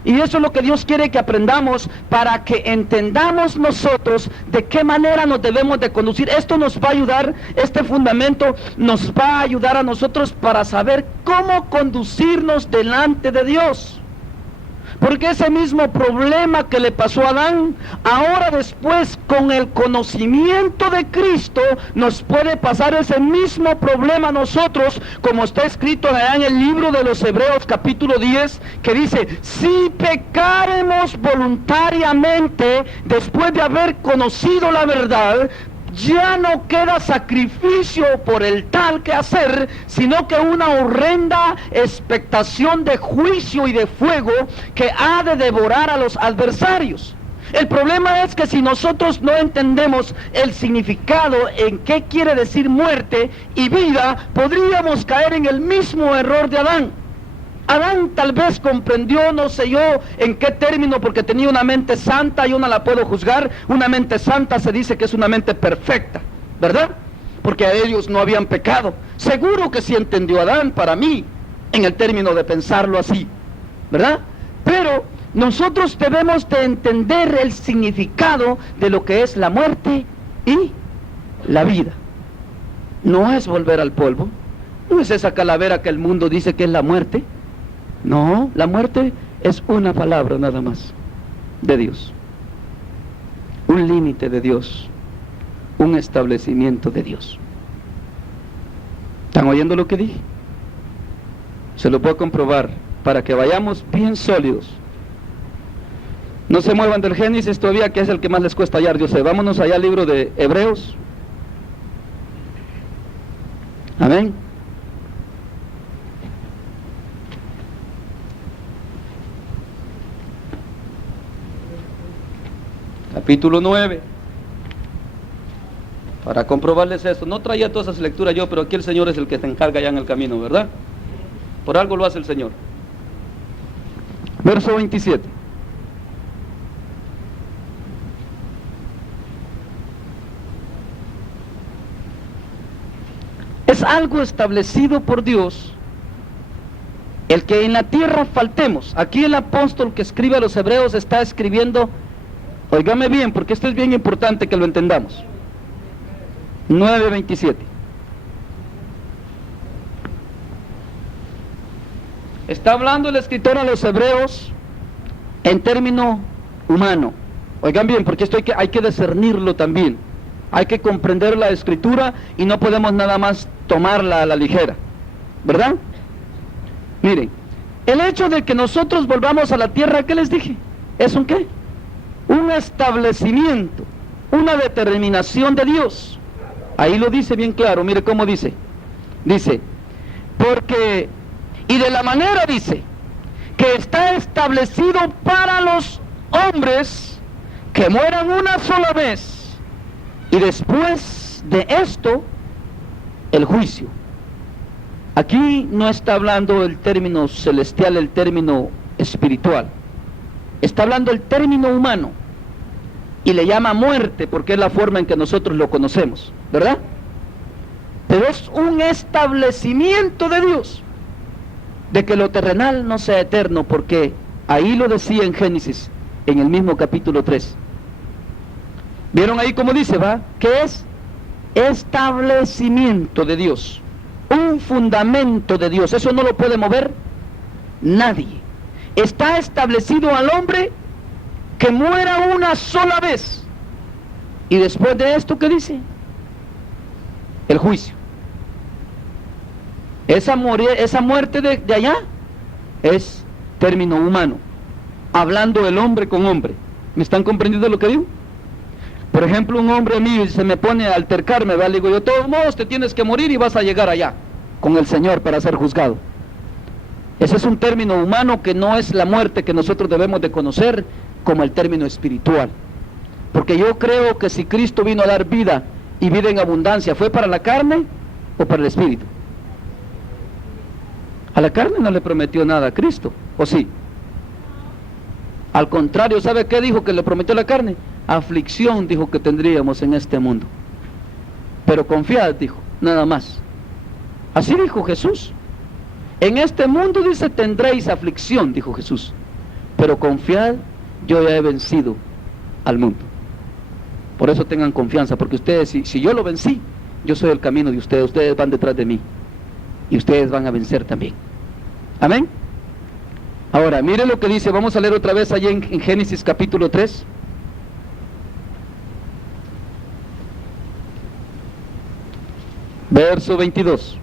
Y eso es lo que Dios quiere que aprendamos para que entendamos nosotros de qué manera nos debemos de conducir. Esto nos va a ayudar, este fundamento nos va a ayudar a nosotros para saber cómo conducirnos delante de Dios. Porque ese mismo problema que le pasó a Adán, ahora después con el conocimiento de Cristo, nos puede pasar ese mismo problema a nosotros, como está escrito allá en el libro de los Hebreos capítulo 10, que dice, si pecaremos voluntariamente después de haber conocido la verdad, ya no queda sacrificio por el tal que hacer, sino que una horrenda expectación de juicio y de fuego que ha de devorar a los adversarios. El problema es que si nosotros no entendemos el significado en qué quiere decir muerte y vida, podríamos caer en el mismo error de Adán. Adán tal vez comprendió, no sé yo en qué término, porque tenía una mente santa, yo no la puedo juzgar. Una mente santa se dice que es una mente perfecta, ¿verdad? Porque a ellos no habían pecado. Seguro que sí entendió Adán, para mí, en el término de pensarlo así, ¿verdad? Pero nosotros debemos de entender el significado de lo que es la muerte y la vida. No es volver al polvo, no es esa calavera que el mundo dice que es la muerte. No, la muerte es una palabra nada más de Dios, un límite de Dios, un establecimiento de Dios. ¿Están oyendo lo que dije? Se lo puedo comprobar para que vayamos bien sólidos. No se muevan del Génesis todavía, que es el que más les cuesta hallar, yo sé. Vámonos allá al libro de Hebreos. Amén. Capítulo 9, para comprobarles esto. No traía todas esas lecturas yo, pero aquí el Señor es el que se encarga ya en el camino, ¿verdad? Por algo lo hace el Señor. Verso 27. Es algo establecido por Dios el que en la tierra faltemos. Aquí el apóstol que escribe a los hebreos está escribiendo, óigame bien, porque esto es bien importante que lo entendamos. 9:27. Está hablando el escritor a los hebreos en término humano. Oigan bien, porque esto hay que discernirlo también. Hay que comprender la escritura y no podemos nada más tomarla a la ligera, ¿verdad? Miren, el hecho de que nosotros volvamos a la tierra, ¿qué les dije? ¿Es un qué? Un establecimiento, una determinación de Dios. Ahí lo dice bien claro, mire cómo dice. Dice, porque, y de la manera dice, que está establecido para los hombres que mueran una sola vez, y después de esto, el juicio. Aquí no está hablando el término celestial, el término espiritual. Está hablando el término humano y le llama muerte porque es la forma en que nosotros lo conocemos, ¿verdad? Pero es un establecimiento de Dios de que lo terrenal no sea eterno, porque ahí lo decía en Génesis, en el mismo capítulo 3. ¿Vieron ahí cómo dice, va? ¿Qué es? Establecimiento de Dios, un fundamento de Dios. Eso no lo puede mover nadie. Está establecido al hombre que muera una sola vez. Y después de esto, ¿qué dice? El juicio. Esa muerte de allá es término humano, hablando el hombre con hombre. ¿Me están comprendiendo lo que digo? Por ejemplo, un hombre mío se me pone a altercarme, ¿verdad? Le digo yo, de todos modos te tienes que morir y vas a llegar allá con el Señor para ser juzgado. Ese es un término humano que no es la muerte que nosotros debemos de conocer como el término espiritual. Porque yo creo que si Cristo vino a dar vida y vida en abundancia, ¿fue para la carne o para el espíritu? A la carne no le prometió nada a Cristo, ¿o sí? Al contrario, ¿sabe qué dijo que le prometió la carne? Aflicción dijo que tendríamos en este mundo. Pero confiad, dijo, nada más. Así dijo Jesús. En este mundo, dice, tendréis aflicción, dijo Jesús. Pero confiad, yo ya he vencido al mundo. Por eso tengan confianza, porque ustedes, si yo lo vencí, yo soy el camino de ustedes van detrás de mí. Y ustedes van a vencer también. Amén. Ahora, mire lo que dice, vamos a leer otra vez allí en Génesis capítulo 3. Verso 22.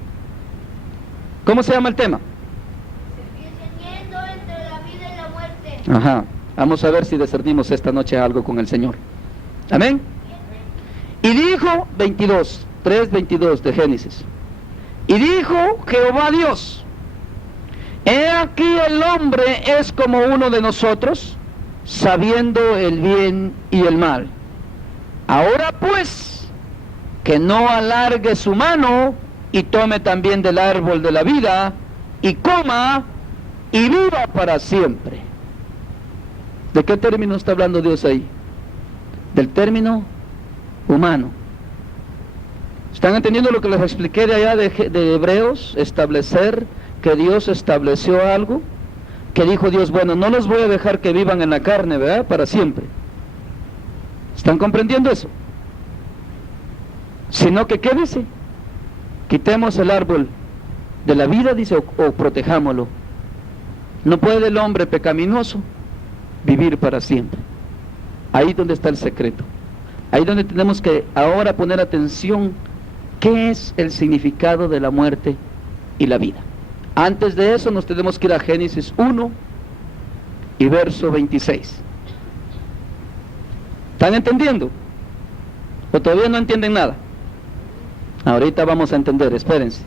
¿Cómo se llama el tema? Discerniendo entre la vida y la muerte. Ajá. Vamos a ver si discernimos esta noche algo con el Señor. Amén. Y dijo 3:22 de Génesis. Y dijo Jehová Dios: he aquí el hombre es como uno de nosotros, sabiendo el bien y el mal. Ahora pues, que no alargue su mano y tome también del árbol de la vida y coma y viva para siempre. ¿De qué término está hablando Dios ahí? Del término humano. ¿Están entendiendo lo que les expliqué de allá de Hebreos? Establecer, que Dios estableció algo, que dijo Dios, bueno, no los voy a dejar que vivan en la carne, ¿verdad? Para siempre. ¿Están comprendiendo eso? Sino que, ¿qué dice? Quitemos el árbol de la vida, dice, o protejámoslo. No puede el hombre pecaminoso vivir para siempre. Ahí donde está el secreto. Ahí donde tenemos que ahora poner atención, ¿qué es el significado de la muerte y la vida? Antes de eso nos tenemos que ir a Génesis 1 y verso 26. ¿Están entendiendo? ¿O todavía no entienden nada? Ahorita vamos a entender, espérense.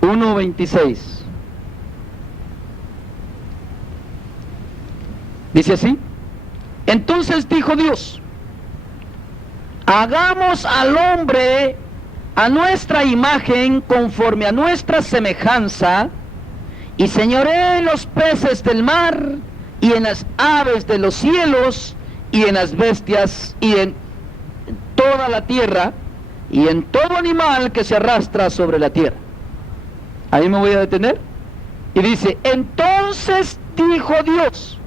1:26. Dice así: entonces dijo Dios: hagamos al hombre a nuestra imagen, conforme a nuestra semejanza, y señoree en los peces del mar, y en las aves de los cielos, y en las bestias, y en toda la tierra, y en todo animal que se arrastra sobre la tierra. Ahí me voy a detener. Y dice: entonces dijo Dios: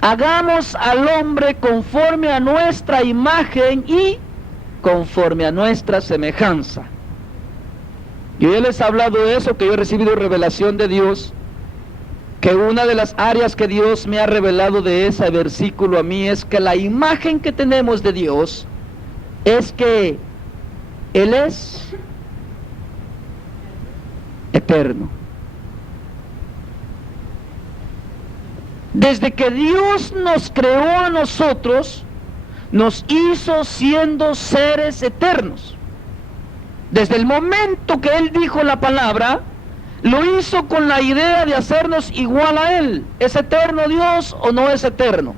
hagamos al hombre conforme a nuestra imagen y conforme a nuestra semejanza. Yo ya les he hablado de eso, que yo he recibido revelación de Dios, que una de las áreas que Dios me ha revelado de ese versículo a mí es que la imagen que tenemos de Dios es que Él es eterno. Desde que Dios nos creó a nosotros, nos hizo siendo seres eternos. Desde el momento que Él dijo la palabra, lo hizo con la idea de hacernos igual a Él. ¿Es eterno Dios o no es eterno?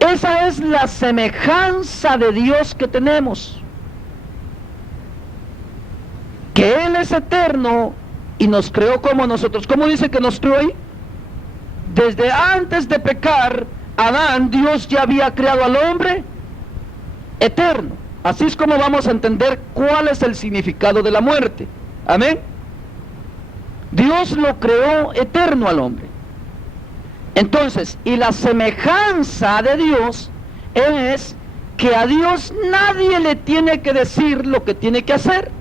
Esa es la semejanza de Dios que tenemos. Que Él es eterno y nos creó como nosotros. ¿Cómo dice que nos creó ahí? Desde antes de pecar, Adán, Dios ya había creado al hombre eterno. Así es como vamos a entender cuál es el significado de la muerte. Amén. Dios lo creó eterno al hombre. Entonces, y la semejanza de Dios es que a Dios nadie le tiene que decir lo que tiene que hacer.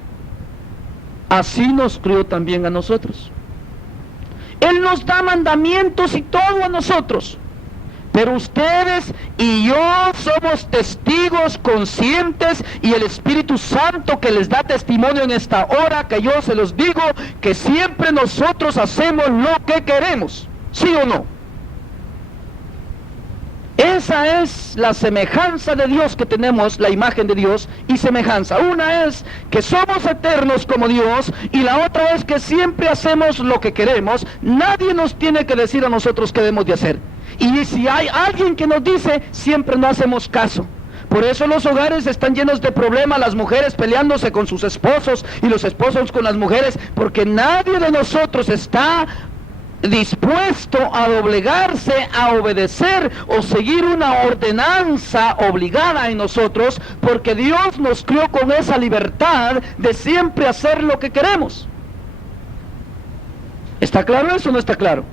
Así nos creó también a nosotros. Él nos da mandamientos y todo a nosotros. Pero ustedes y yo somos testigos conscientes, y el Espíritu Santo que les da testimonio en esta hora, que yo se los digo, que siempre nosotros hacemos lo que queremos. ¿Sí o no? Esa es la semejanza de Dios que tenemos, la imagen de Dios y semejanza. Una es que somos eternos como Dios y la otra es que siempre hacemos lo que queremos. Nadie nos tiene que decir a nosotros qué debemos de hacer. Y si hay alguien que nos dice, siempre no hacemos caso. Por eso los hogares están llenos de problemas, las mujeres peleándose con sus esposos y los esposos con las mujeres, porque nadie de nosotros está dispuesto a doblegarse, a obedecer o seguir una ordenanza obligada en nosotros, porque Dios nos crió con esa libertad de siempre hacer lo que queremos. ¿Está claro eso o no está claro?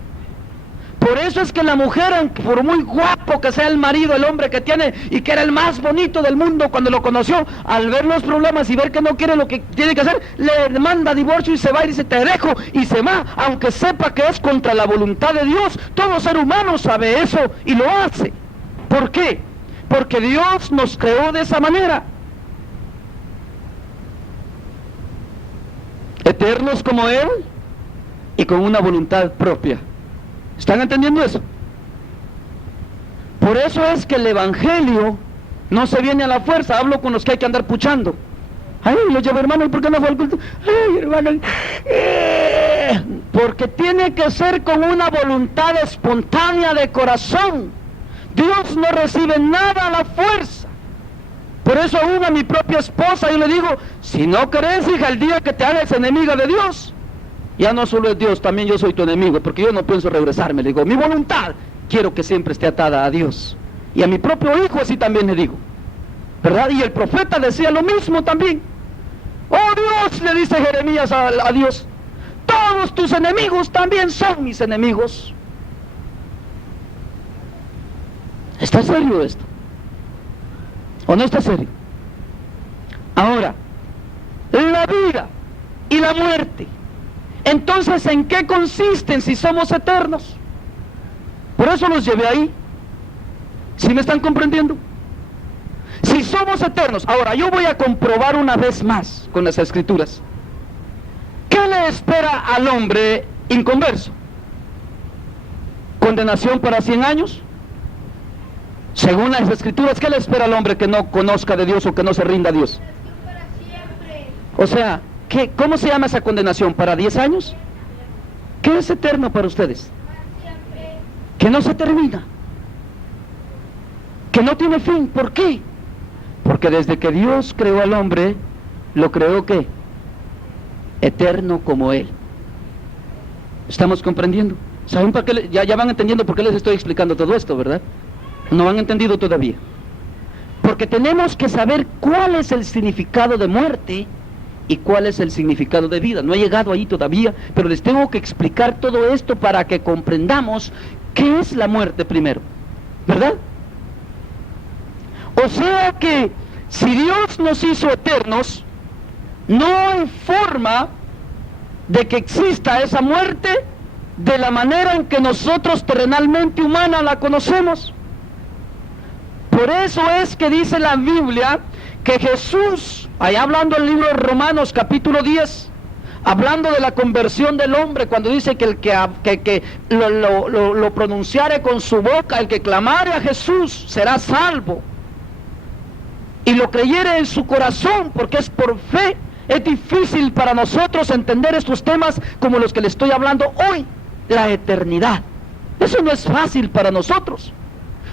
Por eso es que la mujer, por muy guapo que sea el marido, el hombre que tiene y que era el más bonito del mundo cuando lo conoció, al ver los problemas y ver que no quiere lo que tiene que hacer, le manda divorcio y se va y dice te dejo y se va, aunque sepa que es contra la voluntad de Dios. Todo ser humano sabe eso y lo hace. ¿Por qué? Porque Dios nos creó de esa manera. Eternos como Él y con una voluntad propia. ¿Están entendiendo eso? Por eso es que el evangelio no se viene a la fuerza. Hablo con los que hay que andar puchando. Ay, lo llevo, hermano, ¿y por qué no fue al culto? Ay, hermano, porque tiene que ser con una voluntad espontánea de corazón. Dios no recibe nada a la fuerza. Por eso aún a mi propia esposa yo le digo, si no querés, hija, el día que te hagas enemiga de Dios, ya no solo es Dios, también yo soy tu enemigo, porque yo no pienso regresarme. Le digo, mi voluntad quiero que siempre esté atada a Dios. Y a mi propio hijo así también le digo, ¿verdad? Y el profeta decía lo mismo también. Oh Dios, le dice Jeremías a Dios, todos tus enemigos también son mis enemigos. ¿Está serio esto? ¿O no está serio? Ahora, la vida y la muerte. Entonces, ¿en qué consisten si somos eternos? Por eso los llevé ahí. ¿Sí me están comprendiendo? Si somos eternos. Ahora, yo voy a comprobar una vez más con las escrituras. ¿Qué le espera al hombre inconverso? ¿Condenación para 100 años? Según las escrituras, ¿qué le espera al hombre que no conozca de Dios o que no se rinda a Dios? Para siempre. O sea, ¿cómo se llama esa condenación? ¿Para 10 años? ¿Qué es eterno para ustedes? Para siempre. Que no se termina, que no tiene fin. ¿Por qué? Porque desde que Dios creó al hombre, lo creó ¿qué? Eterno como Él. ¿Estamos comprendiendo? ¿Saben para qué? Ya van entendiendo por qué les estoy explicando todo esto, ¿verdad? No han entendido todavía. Porque tenemos que saber cuál es el significado de muerte y cuál es el significado de vida. No he llegado ahí todavía, pero les tengo que explicar todo esto para que comprendamos qué es la muerte primero, ¿verdad? O sea que si Dios nos hizo eternos, no hay forma de que exista esa muerte de la manera en que nosotros terrenalmente humana la conocemos. Por eso es que dice la Biblia que Jesús, allá hablando en el libro de Romanos capítulo 10, hablando de la conversión del hombre, cuando dice que el que lo pronunciare con su boca, el que clamare a Jesús será salvo, y lo creyere en su corazón, porque es por fe. Es difícil para nosotros entender estos temas como los que le estoy hablando hoy, la eternidad. Eso no es fácil para nosotros,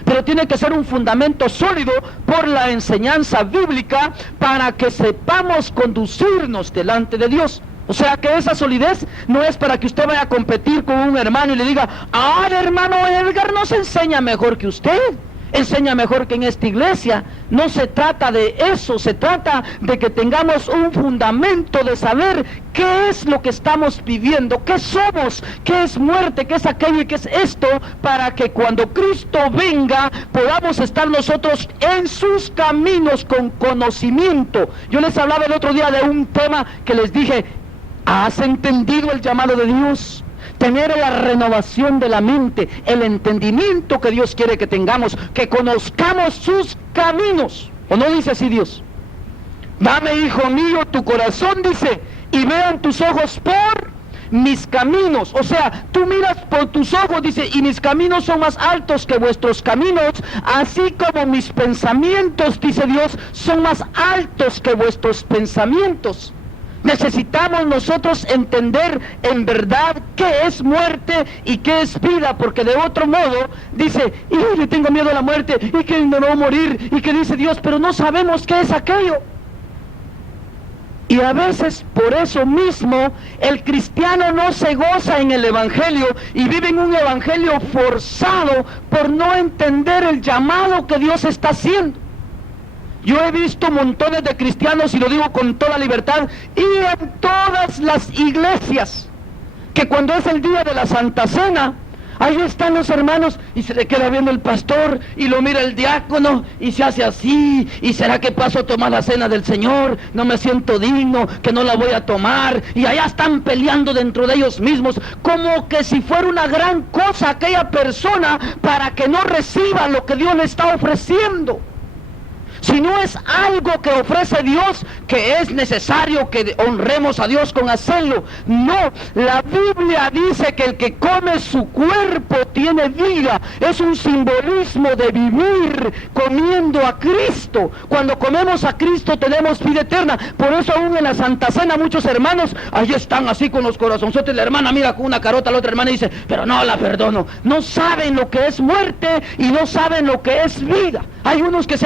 pero tiene que ser un fundamento sólido por la enseñanza bíblica para que sepamos conducirnos delante de Dios. O sea que esa solidez no es para que usted vaya a competir con un hermano y le diga, ah, el hermano Edgar nos enseña mejor que usted, enseña mejor que en esta iglesia. No se trata de eso, se trata de que tengamos un fundamento de saber qué es lo que estamos viviendo, qué somos, qué es muerte, qué es aquello y qué es esto, para que cuando Cristo venga podamos estar nosotros en sus caminos con conocimiento. Yo les hablaba el otro día de un tema que les dije, ¿has entendido el llamado de Dios? Tener la renovación de la mente, el entendimiento que Dios quiere que tengamos, que conozcamos sus caminos. ¿O no dice así Dios? Dame, hijo mío, tu corazón, dice, y vean tus ojos por mis caminos, o sea, tú miras por tus ojos, dice, y mis caminos son más altos que vuestros caminos, así como mis pensamientos, dice Dios, son más altos que vuestros pensamientos. Necesitamos nosotros entender en verdad qué es muerte y qué es vida, porque de otro modo dice, y le tengo miedo a la muerte, y que no va a morir, y que dice Dios, pero no sabemos qué es aquello. Y a veces por eso mismo el cristiano no se goza en el evangelio y vive en un evangelio forzado por no entender el llamado que Dios está haciendo. Yo he visto montones de cristianos, y lo digo con toda libertad, y en todas las iglesias, que cuando es el día de la Santa Cena, ahí están los hermanos, y se le queda viendo el pastor, y lo mira el diácono, y se hace así, y ¿será que paso a tomar la cena del Señor? No me siento digno, que no la voy a tomar, y allá están peleando dentro de ellos mismos, como que si fuera una gran cosa aquella persona para que no reciba lo que Dios le está ofreciendo. Si no es algo que ofrece Dios, que es necesario que honremos a Dios con hacerlo. No, la Biblia dice que el que come su cuerpo tiene vida. Es un simbolismo de vivir comiendo a Cristo. Cuando comemos a Cristo tenemos vida eterna. Por eso aún en la Santa Cena muchos hermanos, ahí están así con los corazonzotes. La hermana mira con una carota, la otra hermana dice, pero no la perdono. No saben lo que es muerte y no saben lo que es vida. Hay unos que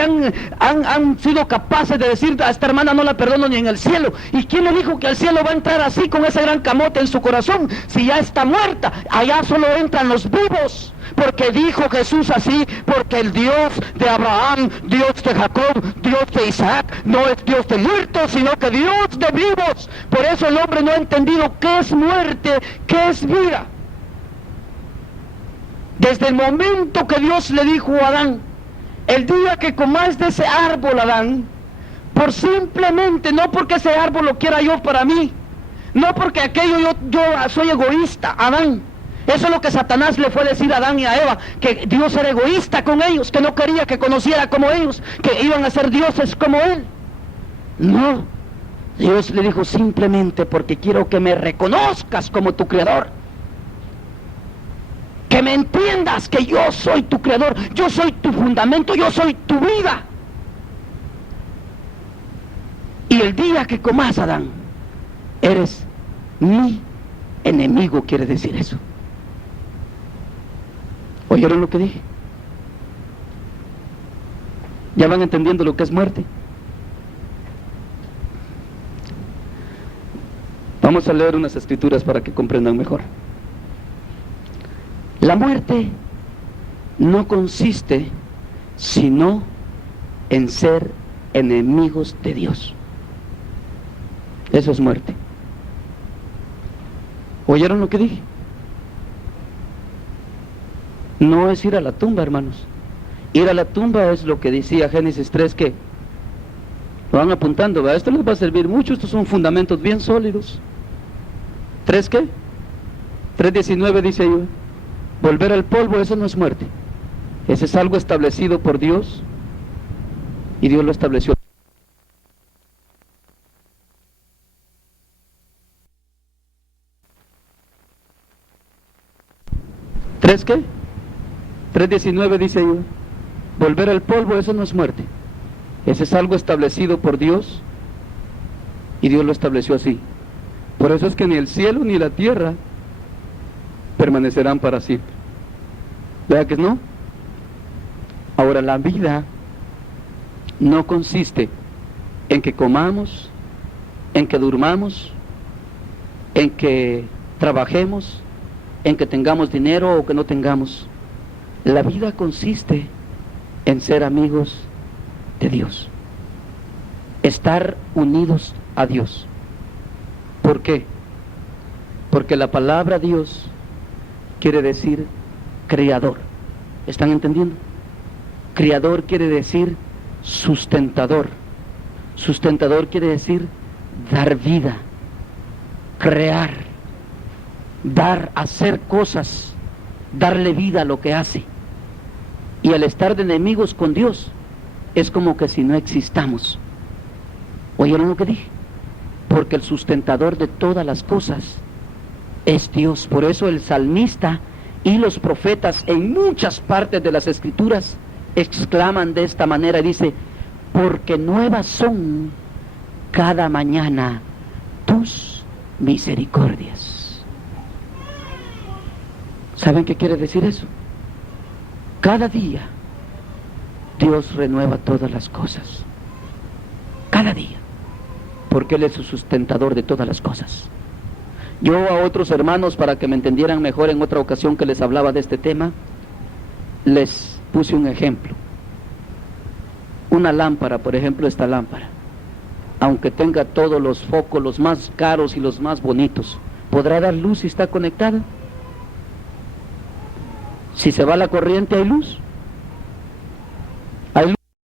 han sido capaces de decir, a esta hermana no la perdono ni en el cielo. ¿Y quién le dijo que al cielo va a entrar así con ese gran camote en su corazón? Si ya está muerta, allá solo entran los vivos. Porque dijo Jesús así, porque el Dios de Abraham, Dios de Jacob, Dios de Isaac, no es Dios de muertos, sino que Dios de vivos. Por eso el hombre no ha entendido qué es muerte, qué es vida. Desde el momento que Dios le dijo a Adán, el día que comáis de ese árbol, Adán, por simplemente, no porque ese árbol lo quiera yo para mí, no porque aquello yo soy egoísta, Adán. Eso es lo que Satanás le fue a decir a Adán y a Eva, que Dios era egoísta con ellos, que no quería que conociera como ellos, que iban a ser dioses como Él. No, Dios le dijo simplemente porque quiero que me reconozcas como tu creador. Que me entiendas que yo soy tu creador, yo soy tu fundamento, yo soy tu vida. Y el día que comas, Adán, eres mi enemigo, quiere decir eso. ¿Oyeron lo que dije? ¿Ya van entendiendo lo que es muerte? Vamos a leer unas escrituras para que comprendan mejor. La muerte no consiste sino en ser enemigos de Dios. Eso es muerte. ¿Oyeron lo que dije? No es ir a la tumba, hermanos. Ir a la tumba es lo que decía Génesis 3, que lo van apuntando, ¿verdad? Esto les va a servir mucho, estos son fundamentos bien sólidos. ¿3 qué? 3:19 dice ahí. Volver al polvo, eso no es muerte. Ese es algo establecido por Dios y Dios lo estableció. ¿3 qué? 3:19 dice ahí. Volver al polvo, eso no es muerte. Ese es algo establecido por Dios y Dios lo estableció así. Por eso es que ni el cielo ni la tierra permanecerán para siempre. ¿Verdad que no? Ahora, la vida no consiste en que comamos, en que durmamos, en que trabajemos, en que tengamos dinero o que no tengamos. La vida consiste en ser amigos de Dios, estar unidos a Dios. ¿Por qué? Porque la palabra Dios quiere decir creador. ¿Están entendiendo? Creador quiere decir sustentador. Sustentador quiere decir dar vida, crear, dar, hacer cosas, darle vida a lo que hace. Y al estar de enemigos con Dios, es como que si no existamos. ¿Oyeron lo que dije? Porque el sustentador de todas las cosas es Dios. Por eso el salmista y los profetas en muchas partes de las Escrituras exclaman de esta manera, dice, porque nuevas son cada mañana tus misericordias. ¿Saben qué quiere decir eso? Cada día Dios renueva todas las cosas. Cada día. Porque Él es el sustentador de todas las cosas. Yo a otros hermanos, para que me entendieran mejor en otra ocasión que les hablaba de este tema, les puse un ejemplo. Una lámpara, por ejemplo, esta lámpara, aunque tenga todos los focos, los más caros y los más bonitos, ¿podrá dar luz si está conectada? Si se va la corriente, ¿hay luz?